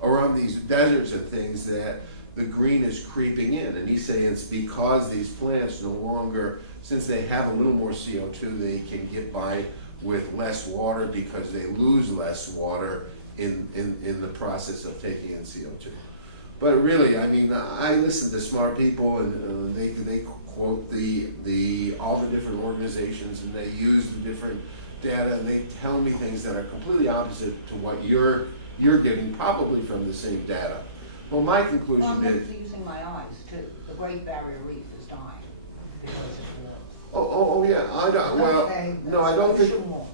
around these deserts and things that the green is creeping in. And he's saying it's because these plants no longer, since they have a little more CO2, they can get by with less water because they lose less water in the process of taking in CO2. But really, I mean, I listen to smart people, and they quote all the different organizations, and they use the different data, and they tell me things that are completely opposite to what you're getting, probably from the same data. Well, my conclusion I'm is... using my eyes too. The Great Barrier Reef is dying because of war. Oh yeah, I don't, well, Okay, no, I don't think, sure.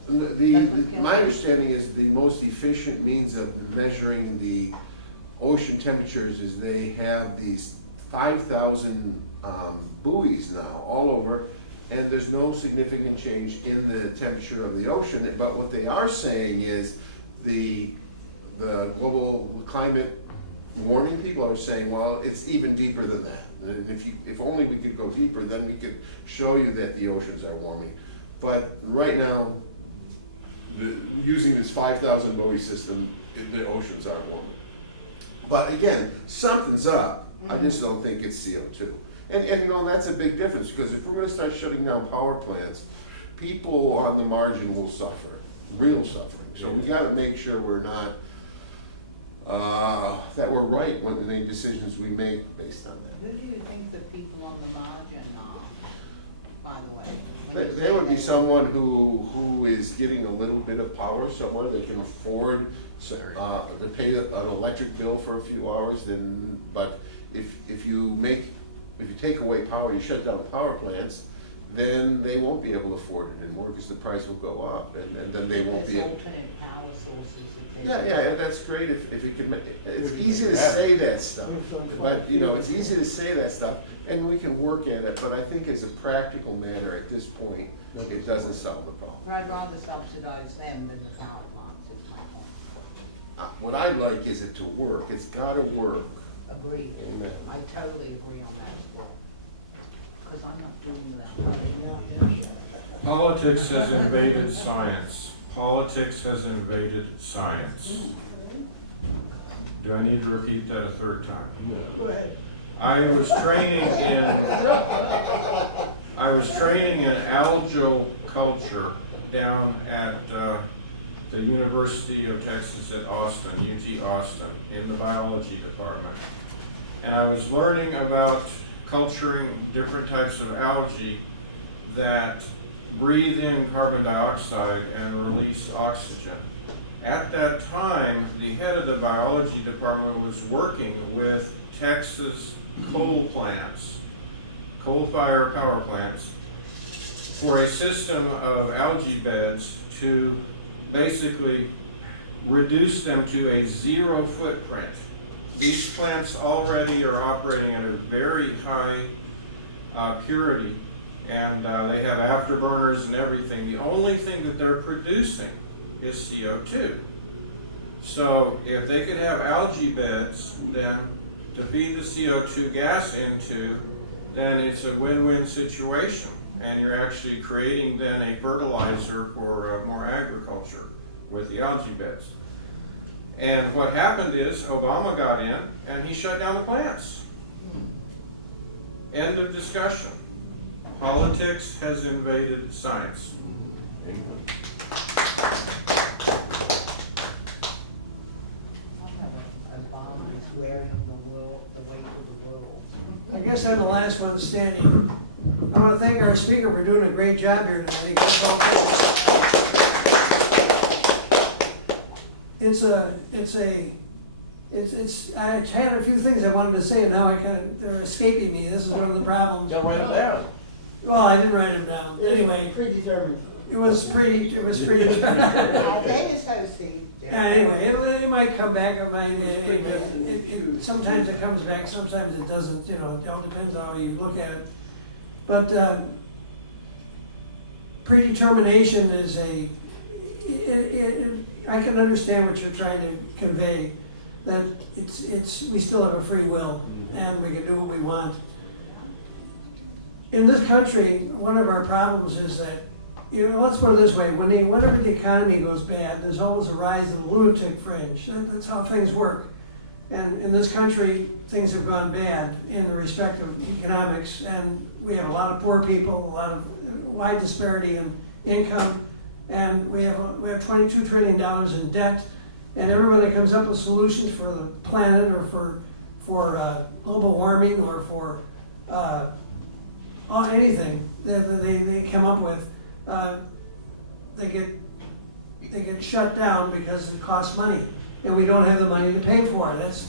my understanding is the most efficient means of measuring the ocean temperatures is they have these 5,000 buoys now all over, and there's no significant change in the temperature of the ocean. But what they are saying is the global climate warming people are saying, well, it's even deeper than that. And if only we could go deeper, then we could show you that the oceans are warming. But right now, using this 5,000 buoy system, the oceans aren't warming. But again, something's up. I just don't think it's CO2. And you know, that's a big difference, because if we're going to start shutting down power plants, people on the margin will suffer, real suffering. So we got to make sure we're not, that we're right when the decisions we make based on that. Who do you think the people on the margin are, by the way? There would be someone who is getting a little bit of power somewhere. They can afford to pay an electric bill for a few hours. But if you take away power, you shut down power plants, then they won't be able to afford it anymore because the price will go up, and then they won't be. Alternate power sources. Yeah, that's great if it can. It's easy to say that stuff, but you know, it's easy to say that stuff, and we can work at it. But I think as a practical matter, at this point, it doesn't solve the problem. I'd rather subsidize them than the power plants, is my point. What I'd like is it to work. It's got to work. Agreed. Amen. I totally agree on that as well. Because I'm not doing that. Politics has invaded science. Politics has invaded science. Do I need to repeat that a third time? No. Go ahead. I was training in algal culture down at the University of Texas at Austin, UT Austin, in the biology department. And I was learning about culturing different types of algae that breathe in carbon dioxide and release oxygen. At that time, the head of the biology department was working with Texas coal plants, coal-fired power plants, for a system of algae beds to basically reduce them to a zero footprint. These plants already are operating at a very high purity, and they have afterburners and everything. The only thing that they're producing is CO2. So if they could have algae beds then to feed the CO2 gas into, then it's a win-win situation. And you're actually creating then a fertilizer for more agriculture with the algae beds. And what happened is Obama got in and he shut down the plants. End of discussion. Politics has invaded science. I guess I'm the last one standing. I want to thank our speaker for doing a great job here tonight. He gets all I had a few things I wanted to say, and now they're escaping me. This is one of the problems. Don't write it down. Well, I didn't write them down. Anyway, Predetermined. it was predetermined. Anyway, it might come back. Sometimes it comes back, sometimes it doesn't. You know, it all depends on how you look at it. But predetermination is I can understand what you're trying to convey. That we still have a free will, and we can do what we want. In this country, one of our problems is that, let's put it this way, whenever the economy goes bad, there's always a rise in the lunatic fringe. That's how things work. And in this country, things have gone bad in the respect of economics, and we have a lot of poor people, a lot of wide disparity in income, and we have $22 trillion in debt, and everybody comes up with solutions for the planet or for global warming or for anything that they come up with, they get shut down because it costs money, and we don't have the money to pay for it. That's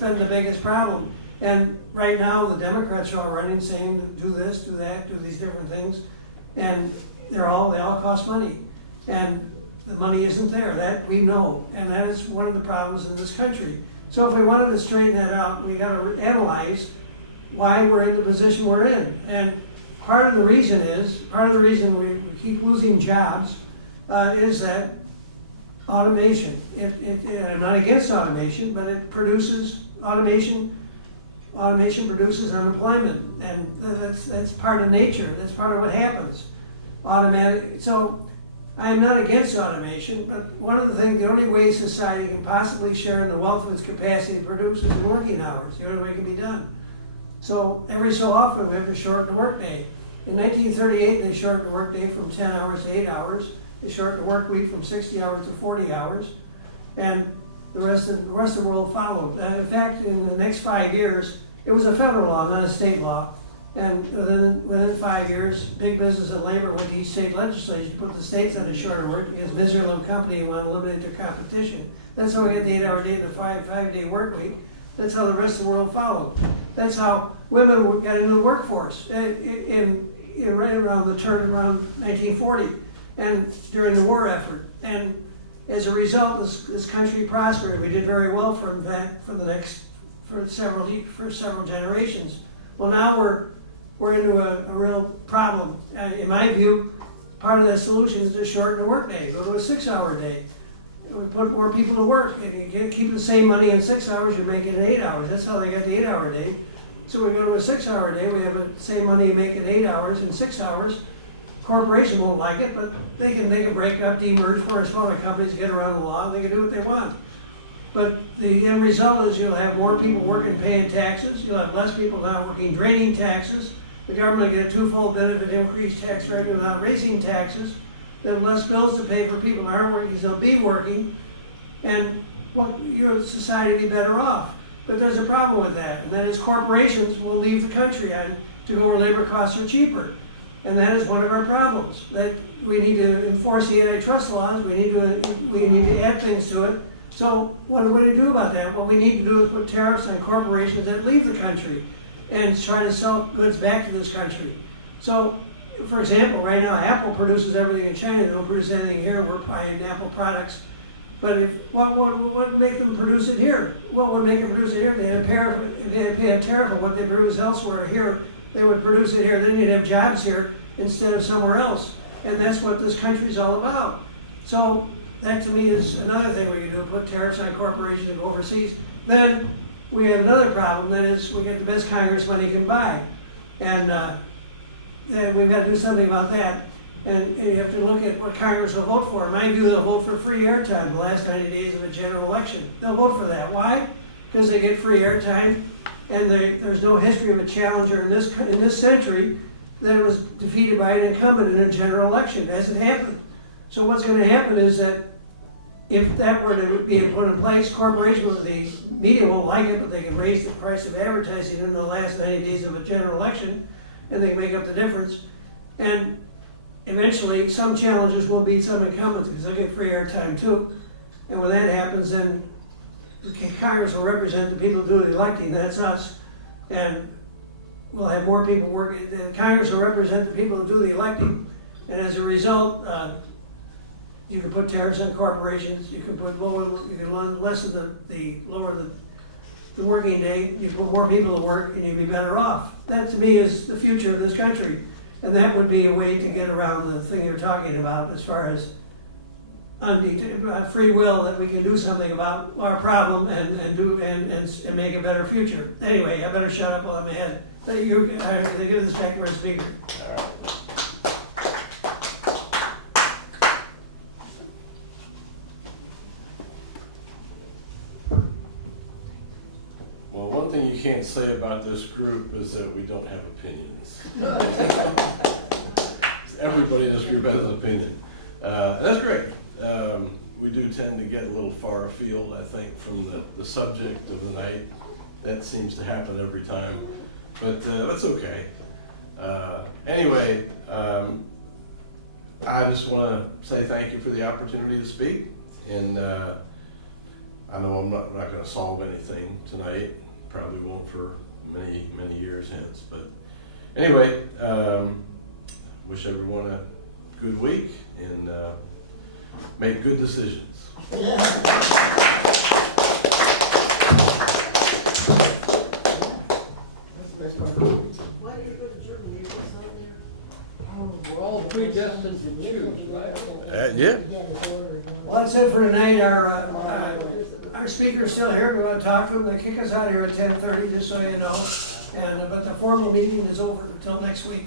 been the biggest problem. And right now, the Democrats are all running, saying do this, do that, do these different things, and they all cost money, and the money isn't there. That we know, and that is one of the problems in this country. So if we wanted to straighten that out, we got to analyze why we're in the position we're in. And part of the reason we keep losing jobs is that automation. I'm not against automation, but automation produces unemployment, and that's part of nature. That's part of what happens. So I'm not against automation, but the only way society can possibly share in the wealth of its capacity to produce is in working hours. The only way it can be done. So every so often we have to shorten the workday. In 1938, they shortened the workday from 10 hours to 8 hours. They shortened the work week from 60 hours to 40 hours. And the rest of the world followed. In fact, in the next 5 years, it was a federal law, not a state law. And within 5 years, big business and labor went to each state legislature to put the states on a shorter work because Misery and Company want to eliminate their competition. That's how we get the 8-hour day and the 5-day work week. That's how the rest of the world followed. That's how women got into the workforce right around the turn around 1940 and during the war effort. And as a result, this country prospered. We did very well for several generations. Well, now we're into a real problem. In my view, part of the solution is to shorten the workday. Go to a 6-hour day. We put more people to work, and you keep the same money in 6 hours, you make it in 8 hours. That's how they got the 8-hour day. So we go to a 6-hour day, we have the same money you make in 8 hours, in 6 hours. Corporation won't like it, but they can break up, demerge for smaller companies, get around the law, they can do what they want. But the end result is you'll have more people working paying taxes, you'll have less people now working draining taxes, the government will get a twofold benefit, increased tax revenue without raising taxes, then less bills to pay for people who aren't working because they'll be working, and your society will be better off. But there's a problem with that, and that is corporations will leave the country to go where labor costs are cheaper. And that is one of our problems, that we need to enforce the antitrust laws, we need to add things to it. So what do we do about that? What we need to do is put tariffs on corporations that leave the country and try to sell goods back to this country. So, for example, right now Apple produces everything in China, they don't produce anything here, we're buying Apple products. But what would make them produce it here? What would make them produce it here? If they had pay a tariff on what they produce elsewhere here, they would produce it here, then you'd have jobs here instead of somewhere else. And that's what this country's all about. So that to me is another thing we can do, put tariffs on corporations and go overseas. Then we have another problem, that is we get the best Congress money can buy. And we've got to do something about that. And you have to look at what Congress will vote for. In my view, they'll vote for free airtime the last 90 days of a general election. They'll vote for that. Why? Because they get free airtime, and there's no history of a challenger in this century that was defeated by an incumbent in a general election. It hasn't happened. So what's going to happen is that if that were to be put in place, corporations, the media won't like it, but they can raise the price of advertising in the last 90 days of a general election, and they can make up the difference. And eventually, some challengers will beat some incumbents because they'll get free airtime too. And when that happens, then Congress will represent the people who do the electing. That's us. And we'll have more people working. Congress will represent the people who do the electing. And as a result, you can put tariffs on corporations. You can put lessen the working day. You can put more people to work, and you'll be better off. That to me is the future of this country. And that would be a way to get around the thing you're talking about as far as free will, that we can do something about our problem and make a better future. Anyway, I better shut up while I'm ahead. They give this back to our speaker. All right. Well, one thing you can't say about this group is that we don't have opinions. Everybody in this group has an opinion. And that's great. We do tend to get a little far afield, I think, from the subject of the night. That seems to happen every time, but that's okay. Anyway, I just want to say thank you for the opportunity to speak, and I know I'm not going to solve anything tonight, probably won't for many, many years hence, but anyway, wish everyone a good week, and make good decisions. Why do you go to Germany? What's on there? Oh, we're all predestined to choose, right? Yeah. Well, that's it for tonight. Our speaker's still here. We want to talk to him. They kick us out here at 10:30, just so you know. But the formal meeting is over until next week.